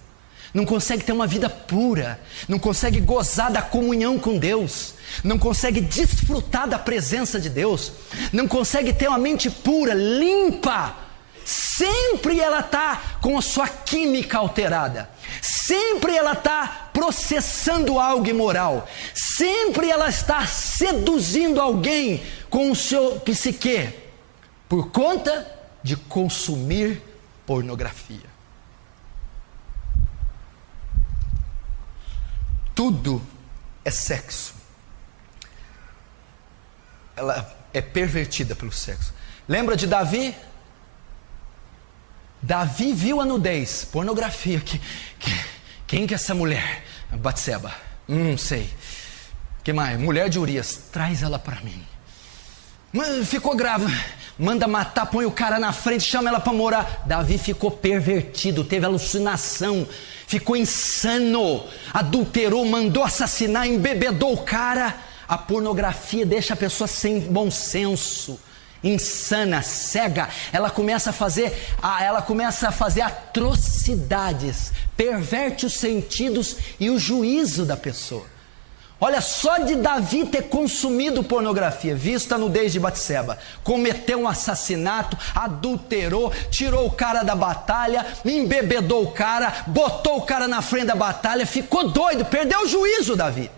não consegue ter uma vida pura, não consegue gozar da comunhão com Deus, não consegue desfrutar da presença de Deus, não consegue ter uma mente pura, limpa. Sempre ela está com a sua química alterada, sempre ela está processando algo imoral, sempre ela está seduzindo alguém com o seu psique, por conta de consumir pornografia. Tudo é sexo, ela é pervertida pelo sexo. Lembra de Davi? Davi viu a nudez, pornografia. Quem que é essa mulher? Batseba. Não sei. Que mais? Mulher de Urias. Traz ela para mim. Ficou grávida. Manda matar, põe o cara na frente, chama ela para morar. Davi ficou pervertido, teve alucinação, ficou insano, adulterou, mandou assassinar, embebedou o cara. A pornografia deixa a pessoa sem bom senso, insana, cega. Ela começa a fazer atrocidades, perverte os sentidos e o juízo da pessoa. Olha, só de Davi ter consumido pornografia, visto a nudez de Batseba, cometeu um assassinato, adulterou, tirou o cara da batalha, embebedou o cara, botou o cara na frente da batalha, ficou doido, perdeu o juízo, Davi.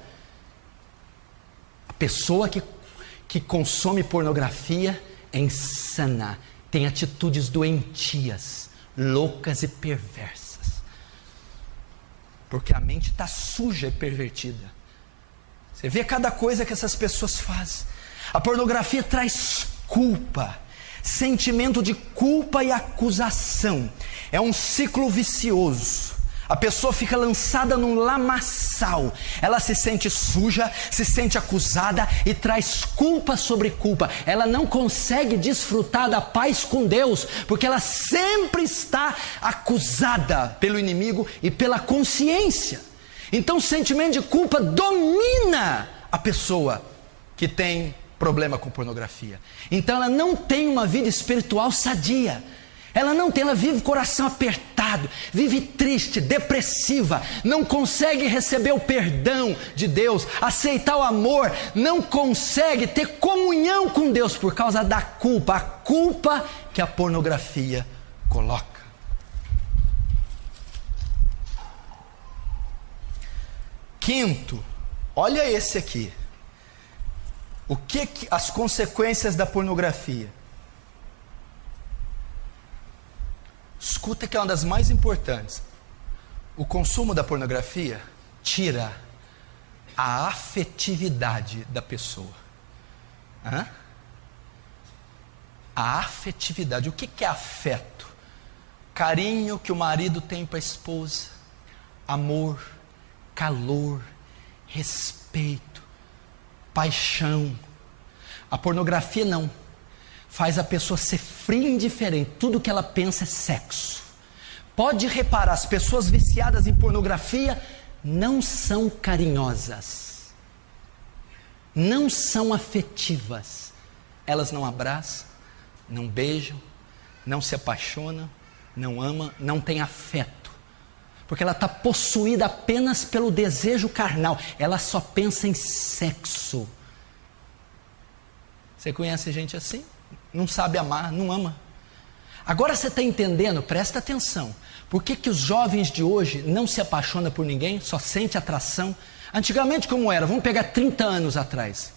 A pessoa que consome pornografia é insana, tem atitudes doentias, loucas e perversas, porque a mente está suja e pervertida. Você vê cada coisa que essas pessoas fazem. A pornografia traz culpa, sentimento de culpa e acusação. É um ciclo vicioso. A pessoa fica lançada num lamaçal. Ela se sente suja, se sente acusada e traz culpa sobre culpa. Ela não consegue desfrutar da paz com Deus, porque ela sempre está acusada pelo inimigo e pela consciência. Então o sentimento de culpa domina a pessoa que tem problema com pornografia. Então ela não tem uma vida espiritual sadia. Ela vive com o coração apertado, vive triste, depressiva, não consegue receber o perdão de Deus, aceitar o amor, não consegue ter comunhão com Deus por causa da culpa, a culpa que a pornografia coloca. Quinto, olha esse aqui. O que as consequências da pornografia? Escuta que é uma das mais importantes. O consumo da pornografia tira a afetividade da pessoa. A afetividade. O que é afeto? Carinho que o marido tem para a esposa, amor, calor, respeito, paixão. A pornografia não. Faz a pessoa ser fria e indiferente. Tudo que ela pensa é sexo. Pode reparar, as pessoas viciadas em pornografia não são carinhosas, não são afetivas. Elas não abraçam, não beijam, não se apaixonam, não amam, não têm afeto. Porque ela está possuída apenas pelo desejo carnal. Ela só pensa em sexo. Você conhece gente assim? Não sabe amar, não ama. Agora você está entendendo? Presta atenção. Por que os jovens de hoje não se apaixonam por ninguém? Só sente atração? Antigamente como era? Vamos pegar 30 anos atrás.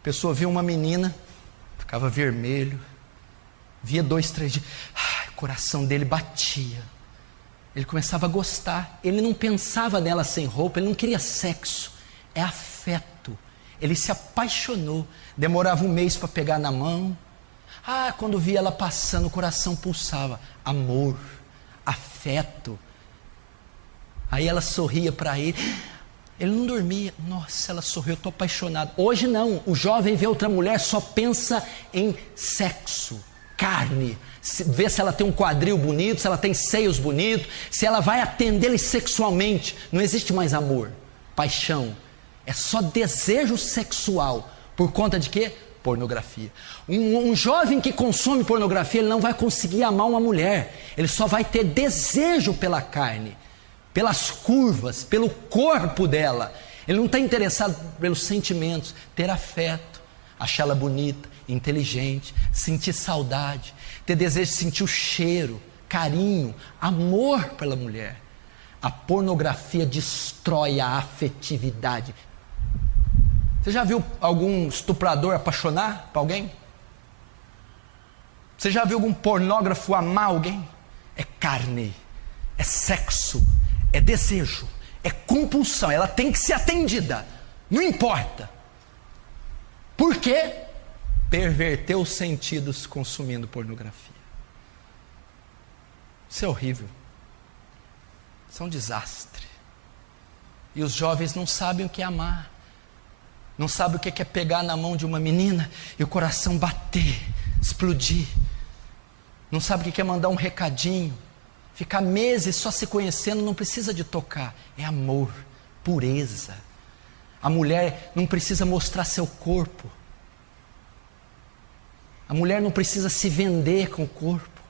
A pessoa via uma menina, ficava vermelho. Via 2, 3 dias. O coração dele batia. Ele começava a gostar. Ele não pensava nela sem roupa, ele não queria sexo. é afeto. Ele se apaixonou, demorava um mês para pegar na mão. Quando via ela passando, o coração pulsava. Amor, afeto. Aí ela sorria para ele. Ele não dormia. Nossa, ela sorriu, eu estou apaixonado. Hoje não, o jovem vê outra mulher, só pensa em sexo, carne. Vê se ela tem um quadril bonito, se ela tem seios bonitos, se ela vai atendê-lo sexualmente. Não existe mais amor, paixão. É só desejo sexual. Por conta de quê? Pornografia. Um jovem que consome pornografia, ele não vai conseguir amar uma mulher. Ele só vai ter desejo pela carne, pelas curvas, pelo corpo dela. Ele não está interessado pelos sentimentos, ter afeto, achar ela bonita, inteligente, sentir saudade, ter desejo de sentir o cheiro, carinho, amor pela mulher. A pornografia destrói a afetividade. Você já viu algum estuprador apaixonar por alguém? Você já viu algum pornógrafo amar alguém? É carne, é sexo, é desejo, é compulsão, ela tem que ser atendida, não importa. Por quê? Perverteu os sentidos consumindo pornografia. Isso é horrível. Isso é um desastre. E os jovens não sabem o que é amar. Não sabem o que é pegar na mão de uma menina e o coração bater, explodir. Não sabem o que é mandar um recadinho. Ficar meses só se conhecendo, não precisa de tocar. É amor, pureza. A mulher não precisa mostrar seu corpo. A mulher não precisa se vender com o corpo.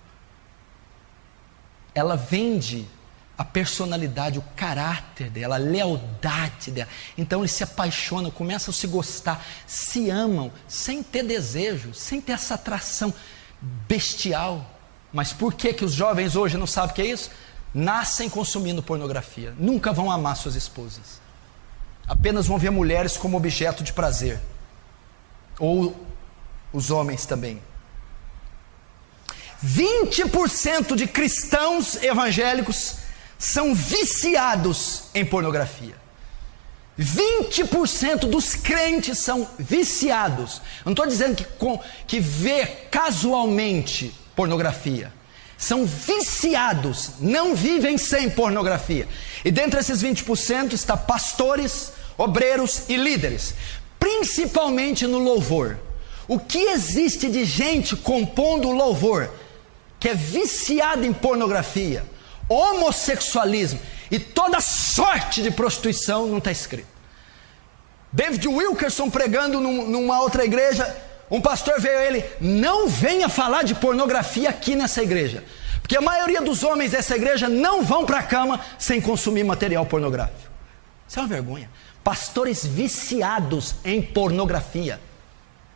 Ela vende a personalidade, o caráter dela, a lealdade dela. Então eles se apaixonam, começam a se gostar, se amam, sem ter desejo, sem ter essa atração bestial. Mas por que os jovens hoje não sabem o que é isso? Nascem consumindo pornografia, nunca vão amar suas esposas, apenas vão ver mulheres como objeto de prazer, ou os homens também. 20% de cristãos evangélicos são viciados em pornografia. 20% dos crentes são viciados. Eu não estou dizendo que vê casualmente pornografia. São viciados, não vivem sem pornografia. E dentre esses 20% está pastores, obreiros e líderes, principalmente no louvor. O que existe de gente compondo louvor que é viciada em pornografia, homossexualismo e toda sorte de prostituição, não está escrito. David Wilkerson pregando numa outra igreja, um pastor veio a ele: não venha falar de pornografia aqui nessa igreja, porque a maioria dos homens dessa igreja não vão para a cama sem consumir material pornográfico. Isso é uma vergonha. Pastores viciados em pornografia,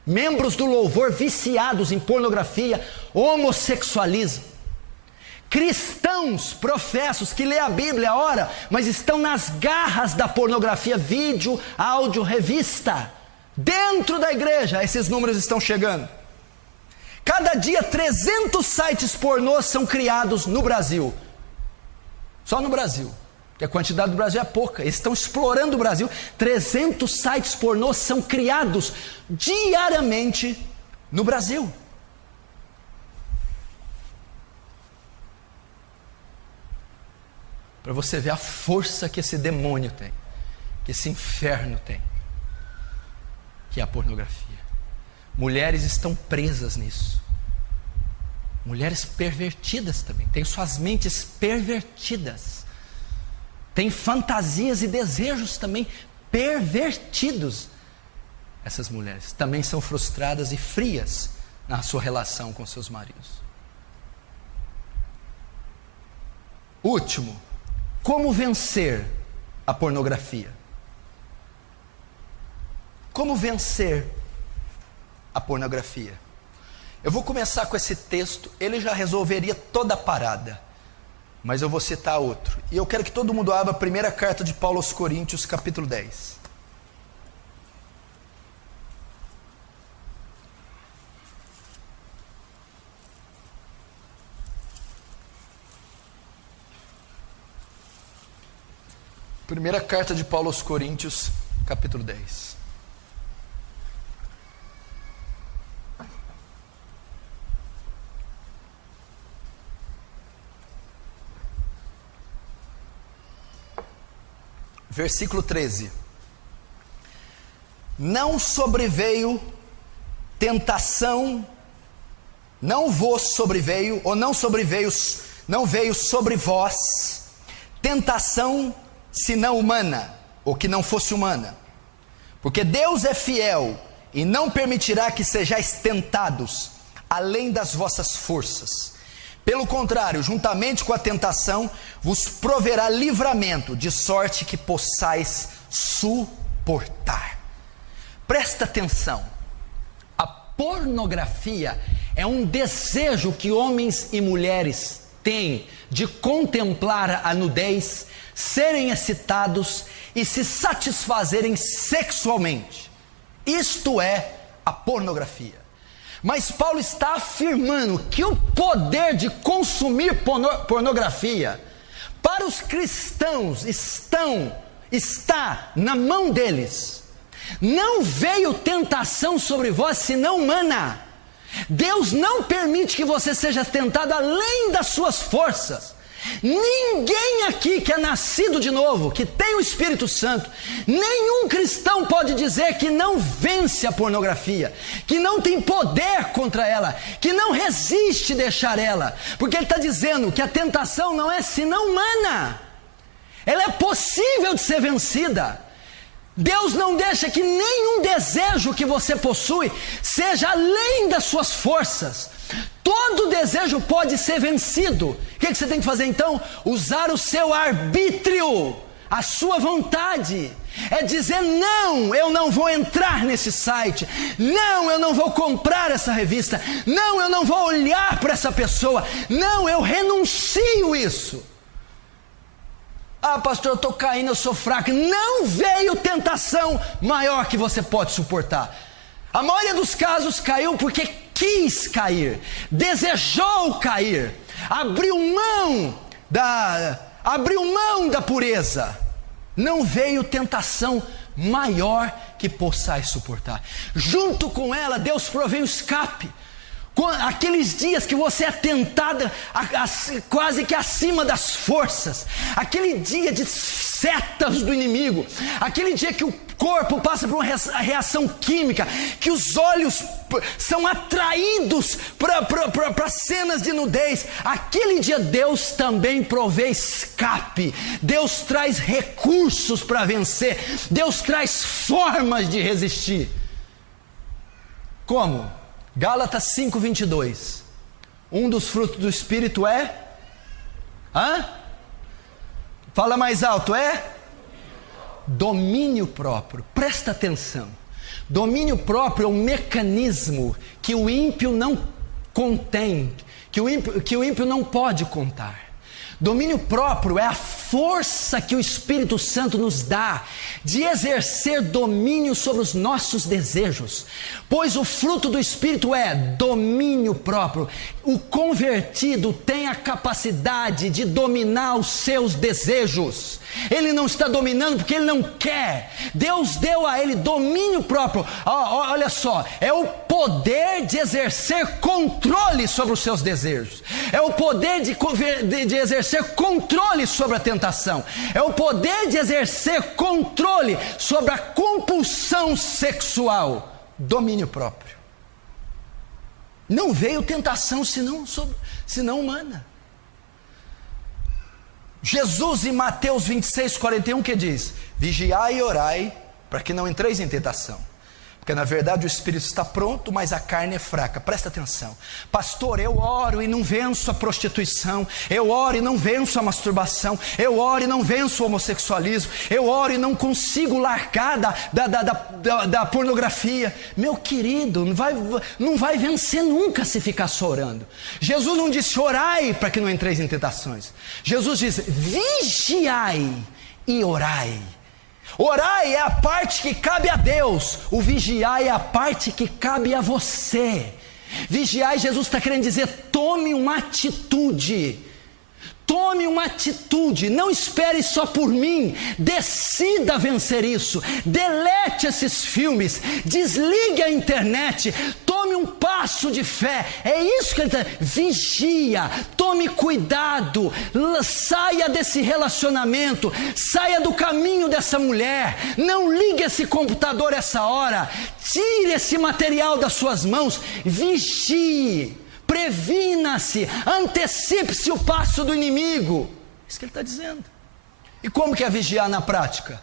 membros do louvor viciados em pornografia, homossexualismo. Cristãos professos que lê a Bíblia, ora, mas estão nas garras da pornografia, vídeo, áudio, revista. Dentro da igreja, esses números estão chegando. Cada dia 300 sites pornôs são criados no Brasil. Só no Brasil, porque a quantidade do Brasil é pouca. Eles estão explorando o Brasil. 300 sites pornôs são criados diariamente no Brasil. Para você ver a força que esse demônio tem, que esse inferno tem, que é a pornografia. Mulheres estão presas nisso. Mulheres pervertidas também, têm suas mentes pervertidas, têm fantasias e desejos também pervertidos. Essas mulheres também são frustradas e frias na sua relação com seus maridos. Último, como vencer a pornografia? Como vencer a pornografia? Eu vou começar com esse texto, ele já resolveria toda a parada, mas eu vou citar outro. E eu quero que todo mundo abra a primeira carta de Paulo aos Coríntios, capítulo 10. Primeira carta de Paulo aos Coríntios, capítulo 10. Versículo 13. Não sobreveio tentação, não vos sobreveio, ou não veio sobre vós tentação senão humana, ou que não fosse humana. Porque Deus é fiel e não permitirá que sejais tentados além das vossas forças. Pelo contrário, juntamente com a tentação, vos proverá livramento, de sorte que possais suportar. Presta atenção, a pornografia é um desejo que homens e mulheres têm de contemplar a nudez, serem excitados e se satisfazerem sexualmente. Isto é a pornografia. Mas Paulo está afirmando que o poder de consumir pornografia para os cristãos está na mão deles. Não veio tentação sobre vós senão humana. Deus não permite que você seja tentado além das suas forças. Ninguém aqui que é nascido de novo, que tem o Espírito Santo, nenhum cristão pode dizer que não vence a pornografia, que não tem poder contra ela, que não resiste deixar ela, porque ele está dizendo que a tentação não é senão humana, ela é possível de ser vencida. Deus não deixa que nenhum desejo que você possui seja além das suas forças. Todo desejo pode ser vencido. O que você tem que fazer então? Usar o seu arbítrio, a sua vontade. É dizer: não, eu não vou entrar nesse site. Não, eu não vou comprar essa revista. Não, eu não vou olhar para essa pessoa. Não, eu renuncio isso. Ah, pastor, eu estou caindo, eu sou fraco. Não veio tentação maior que você pode suportar. A maioria dos casos caiu porque quis cair, desejou cair, abriu mão da pureza. Não veio tentação maior que possais suportar. Junto com ela, Deus provém o escape. Aqueles dias que você é tentada quase que acima das forças, aquele dia de setas do inimigo, aquele dia que o corpo passa por uma reação química, que os olhos são atraídos para cenas de nudez, aquele dia Deus também provê escape, Deus traz recursos para vencer, Deus traz formas de resistir. Como? Gálatas 5:22. Um dos frutos do Espírito é? Fala mais alto, é? Domínio próprio. Presta atenção. Domínio próprio é um mecanismo que o ímpio não contém, que o ímpio não pode contar. Domínio próprio é a força que o Espírito Santo nos dá de exercer domínio sobre os nossos desejos, pois o fruto do Espírito é domínio próprio. O convertido tem a capacidade de dominar os seus desejos. Ele não está dominando porque ele não quer. Deus deu a ele domínio próprio. Olha só, é o poder de exercer controle sobre os seus desejos. É o poder de exercer controle sobre a tentação. É o poder de exercer controle sobre a compulsão sexual. Domínio próprio. Não veio tentação senão humana. Jesus em Mateus 26:41 que diz: vigiai e orai para que não entreis em tentação, porque na verdade o espírito está pronto, mas a carne é fraca. Presta atenção. Pastor, eu oro e não venço a prostituição, eu oro e não venço a masturbação, eu oro e não venço o homossexualismo, eu oro e não consigo largar da pornografia. Meu querido, não vai vencer nunca se ficar só orando. Jesus não disse orai para que não entreis em tentações. Jesus diz vigiai e orai. Orai é a parte que cabe a Deus, o vigiar é a parte que cabe a você. Vigiar, Jesus está querendo dizer, tome uma atitude. Tome uma atitude, não espere só por mim, decida vencer isso, delete esses filmes, desligue a internet, tome um passo de fé, é isso que ele está, vigia, tome cuidado, saia desse relacionamento, saia do caminho dessa mulher, não ligue esse computador essa hora, tire esse material das suas mãos, vigie. Previna-se, antecipe-se o passo do inimigo. É isso que ele está dizendo. E como que é vigiar na prática?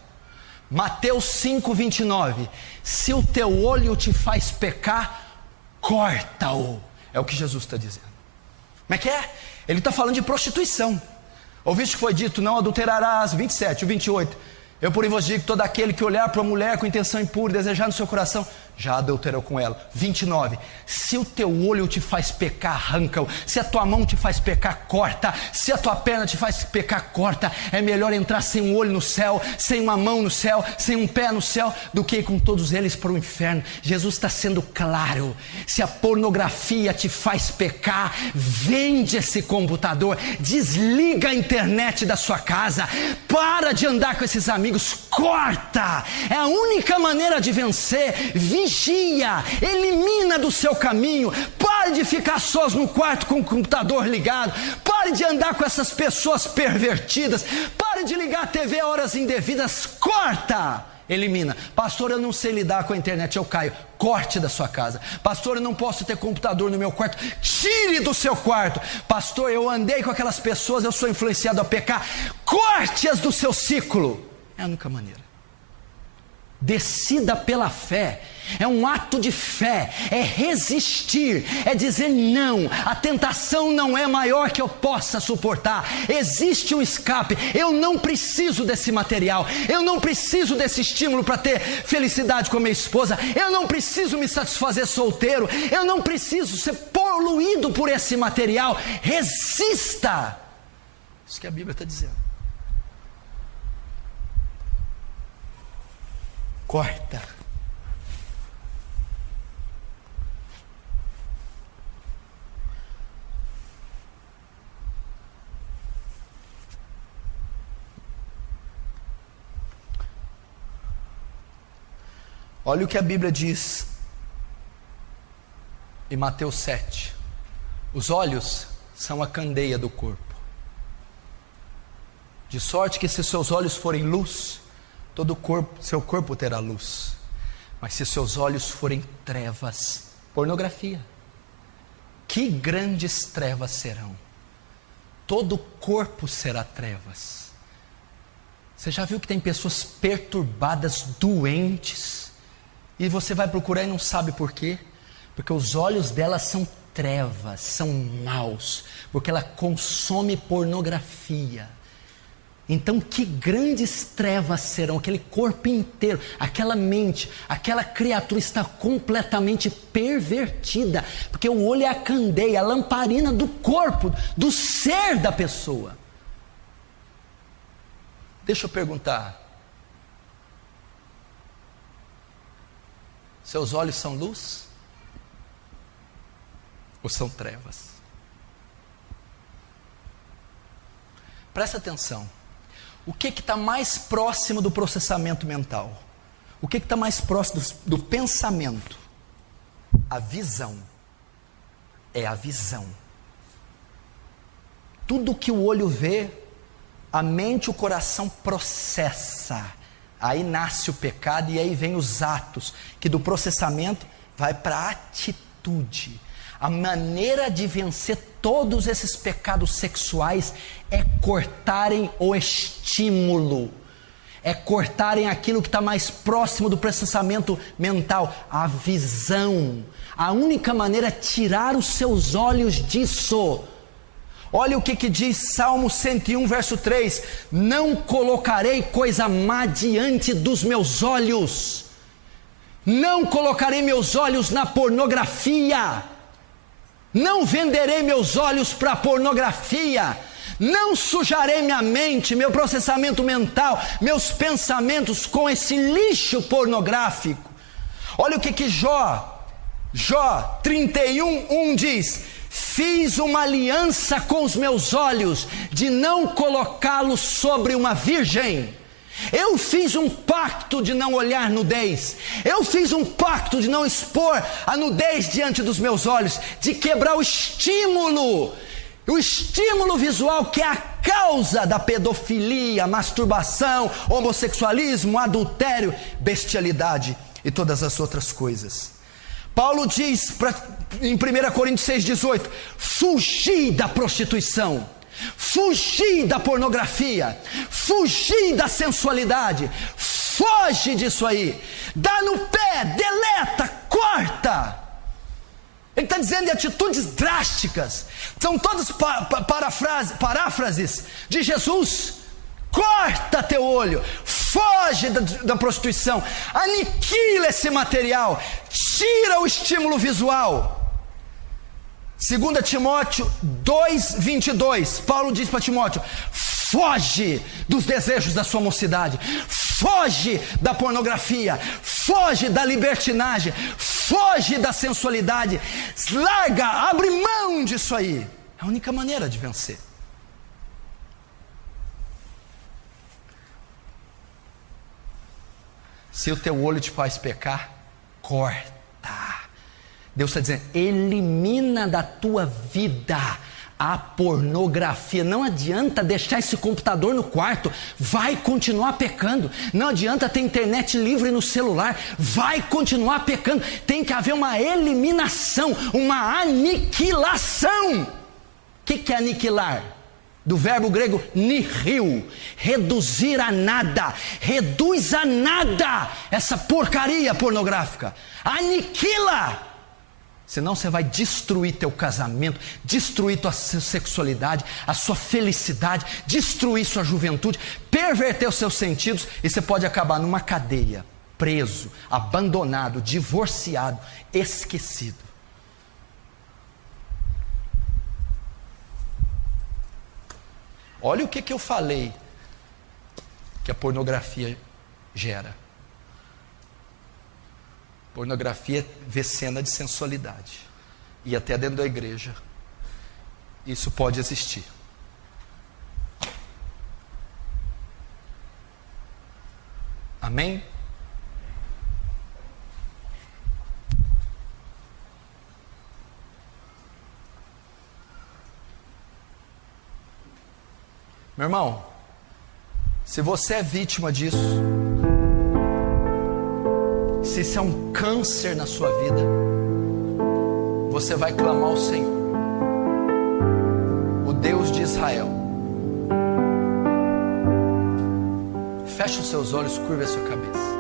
Mateus 5:29. Se o teu olho te faz pecar, corta-o. É o que Jesus está dizendo. Como é que é? Ele está falando de prostituição. Ouviste que foi dito, não adulterarás, 27, 28. Eu porém vos digo, todo aquele que olhar para uma mulher com intenção impura, desejar no seu coração, já adulterou com ela. 29, se o teu olho te faz pecar, arranca-o. Se a tua mão te faz pecar, corta. Se a tua perna te faz pecar, corta. É melhor entrar sem um olho no céu, sem uma mão no céu, sem um pé no céu, do que ir com todos eles para o inferno. Jesus está sendo claro. Se a pornografia te faz pecar, vende esse computador, desliga a internet da sua casa, para de andar com esses amigos, corta. É a única maneira de vencer. Vigia, elimina do seu caminho, pare de ficar sós no quarto com o computador ligado, pare de andar com essas pessoas pervertidas, pare de ligar a TV a horas indevidas, corta, elimina. Pastor, eu não sei lidar com a internet, eu caio. Corte da sua casa. Pastor, eu não posso ter computador no meu quarto, tire do seu quarto. Pastor, eu andei com aquelas pessoas, eu sou influenciado a pecar, corte-as do seu ciclo. É a única maneira. Decida pela fé, é um ato de fé, é resistir, é dizer não, a tentação não é maior que eu possa suportar, existe um escape, eu não preciso desse material, eu não preciso desse estímulo para ter felicidade com a minha esposa, eu não preciso me satisfazer solteiro, eu não preciso ser poluído por esse material, resista, isso que a Bíblia está dizendo. Corta. Olha o que a Bíblia diz em Mateus 7. Os olhos são a candeia do corpo. De sorte que se seus olhos forem luz, todo o corpo, seu corpo terá luz. Mas se seus olhos forem trevas, pornografia, que grandes trevas serão. Todo o corpo será trevas. Você já viu que tem pessoas perturbadas, doentes, e você vai procurar e não sabe por quê? Porque os olhos delas são trevas, são maus, porque ela consome pornografia. Então que grandes trevas serão, aquele corpo inteiro, aquela mente, aquela criatura está completamente pervertida, porque o olho é a candeia, a lamparina do corpo, do ser da pessoa. Deixa eu perguntar, seus olhos são luz? Ou são trevas? Presta atenção. O que está mais próximo do processamento mental? O que está mais próximo do pensamento? A visão. É a visão. Tudo que o olho vê, a mente e o coração processa. Aí nasce o pecado e aí vem os atos, que do processamento vai para a atitude. A maneira de vencer todos esses pecados sexuais é cortarem o estímulo, é cortarem aquilo que está mais próximo do processamento mental, a visão. A única maneira é tirar os seus olhos disso. Olha o que diz Salmo 101, verso 3: não colocarei coisa má diante dos meus olhos, não colocarei meus olhos na pornografia, não venderei meus olhos para pornografia, não sujarei minha mente, meu processamento mental, meus pensamentos com esse lixo pornográfico. Olha o que Jó 31:1 diz: fiz uma aliança com os meus olhos de não colocá-los sobre uma virgem. Eu fiz um pacto de não olhar nudez. Eu fiz um pacto de não expor a nudez diante dos meus olhos, de quebrar o estímulo visual, que é a causa da pedofilia, masturbação, homossexualismo, adultério, bestialidade e todas as outras coisas. Paulo diz em 1 Coríntios 6,18: fugi da prostituição, fugi da pornografia, fugi da sensualidade, foge disso aí, dá no pé, deleta, corta. Ele está dizendo de atitudes drásticas, são todas paráfrases de Jesus. Corta teu olho, foge da prostituição, aniquila esse material, tira o estímulo visual. 2 Timóteo 2,22, Paulo diz para Timóteo: foge dos desejos da sua mocidade, foge da pornografia, foge da libertinagem, foge da sensualidade, larga, abre mão disso aí. É a única maneira de vencer. Se o teu olho te faz pecar, corta. Deus está dizendo: elimina da tua vida a pornografia. Não adianta deixar esse computador no quarto, vai continuar pecando. Não adianta ter internet livre no celular, vai continuar pecando. Tem que haver uma eliminação, uma aniquilação. O que é aniquilar? Do verbo grego nihil, reduzir a nada. Reduz a nada essa porcaria pornográfica, aniquila. Senão você vai destruir teu casamento, destruir tua sexualidade, a sua felicidade, destruir sua juventude, perverter os seus sentidos, e você pode acabar numa cadeia, preso, abandonado, divorciado, esquecido. Olha o que eu falei que a pornografia gera. Pornografia vê cena de sensualidade, e até dentro da igreja isso pode existir. Amém? Meu irmão, se você é vítima disso, se isso é um câncer na sua vida, você vai clamar ao Senhor, o Deus de Israel. Feche os seus olhos, curva a sua cabeça.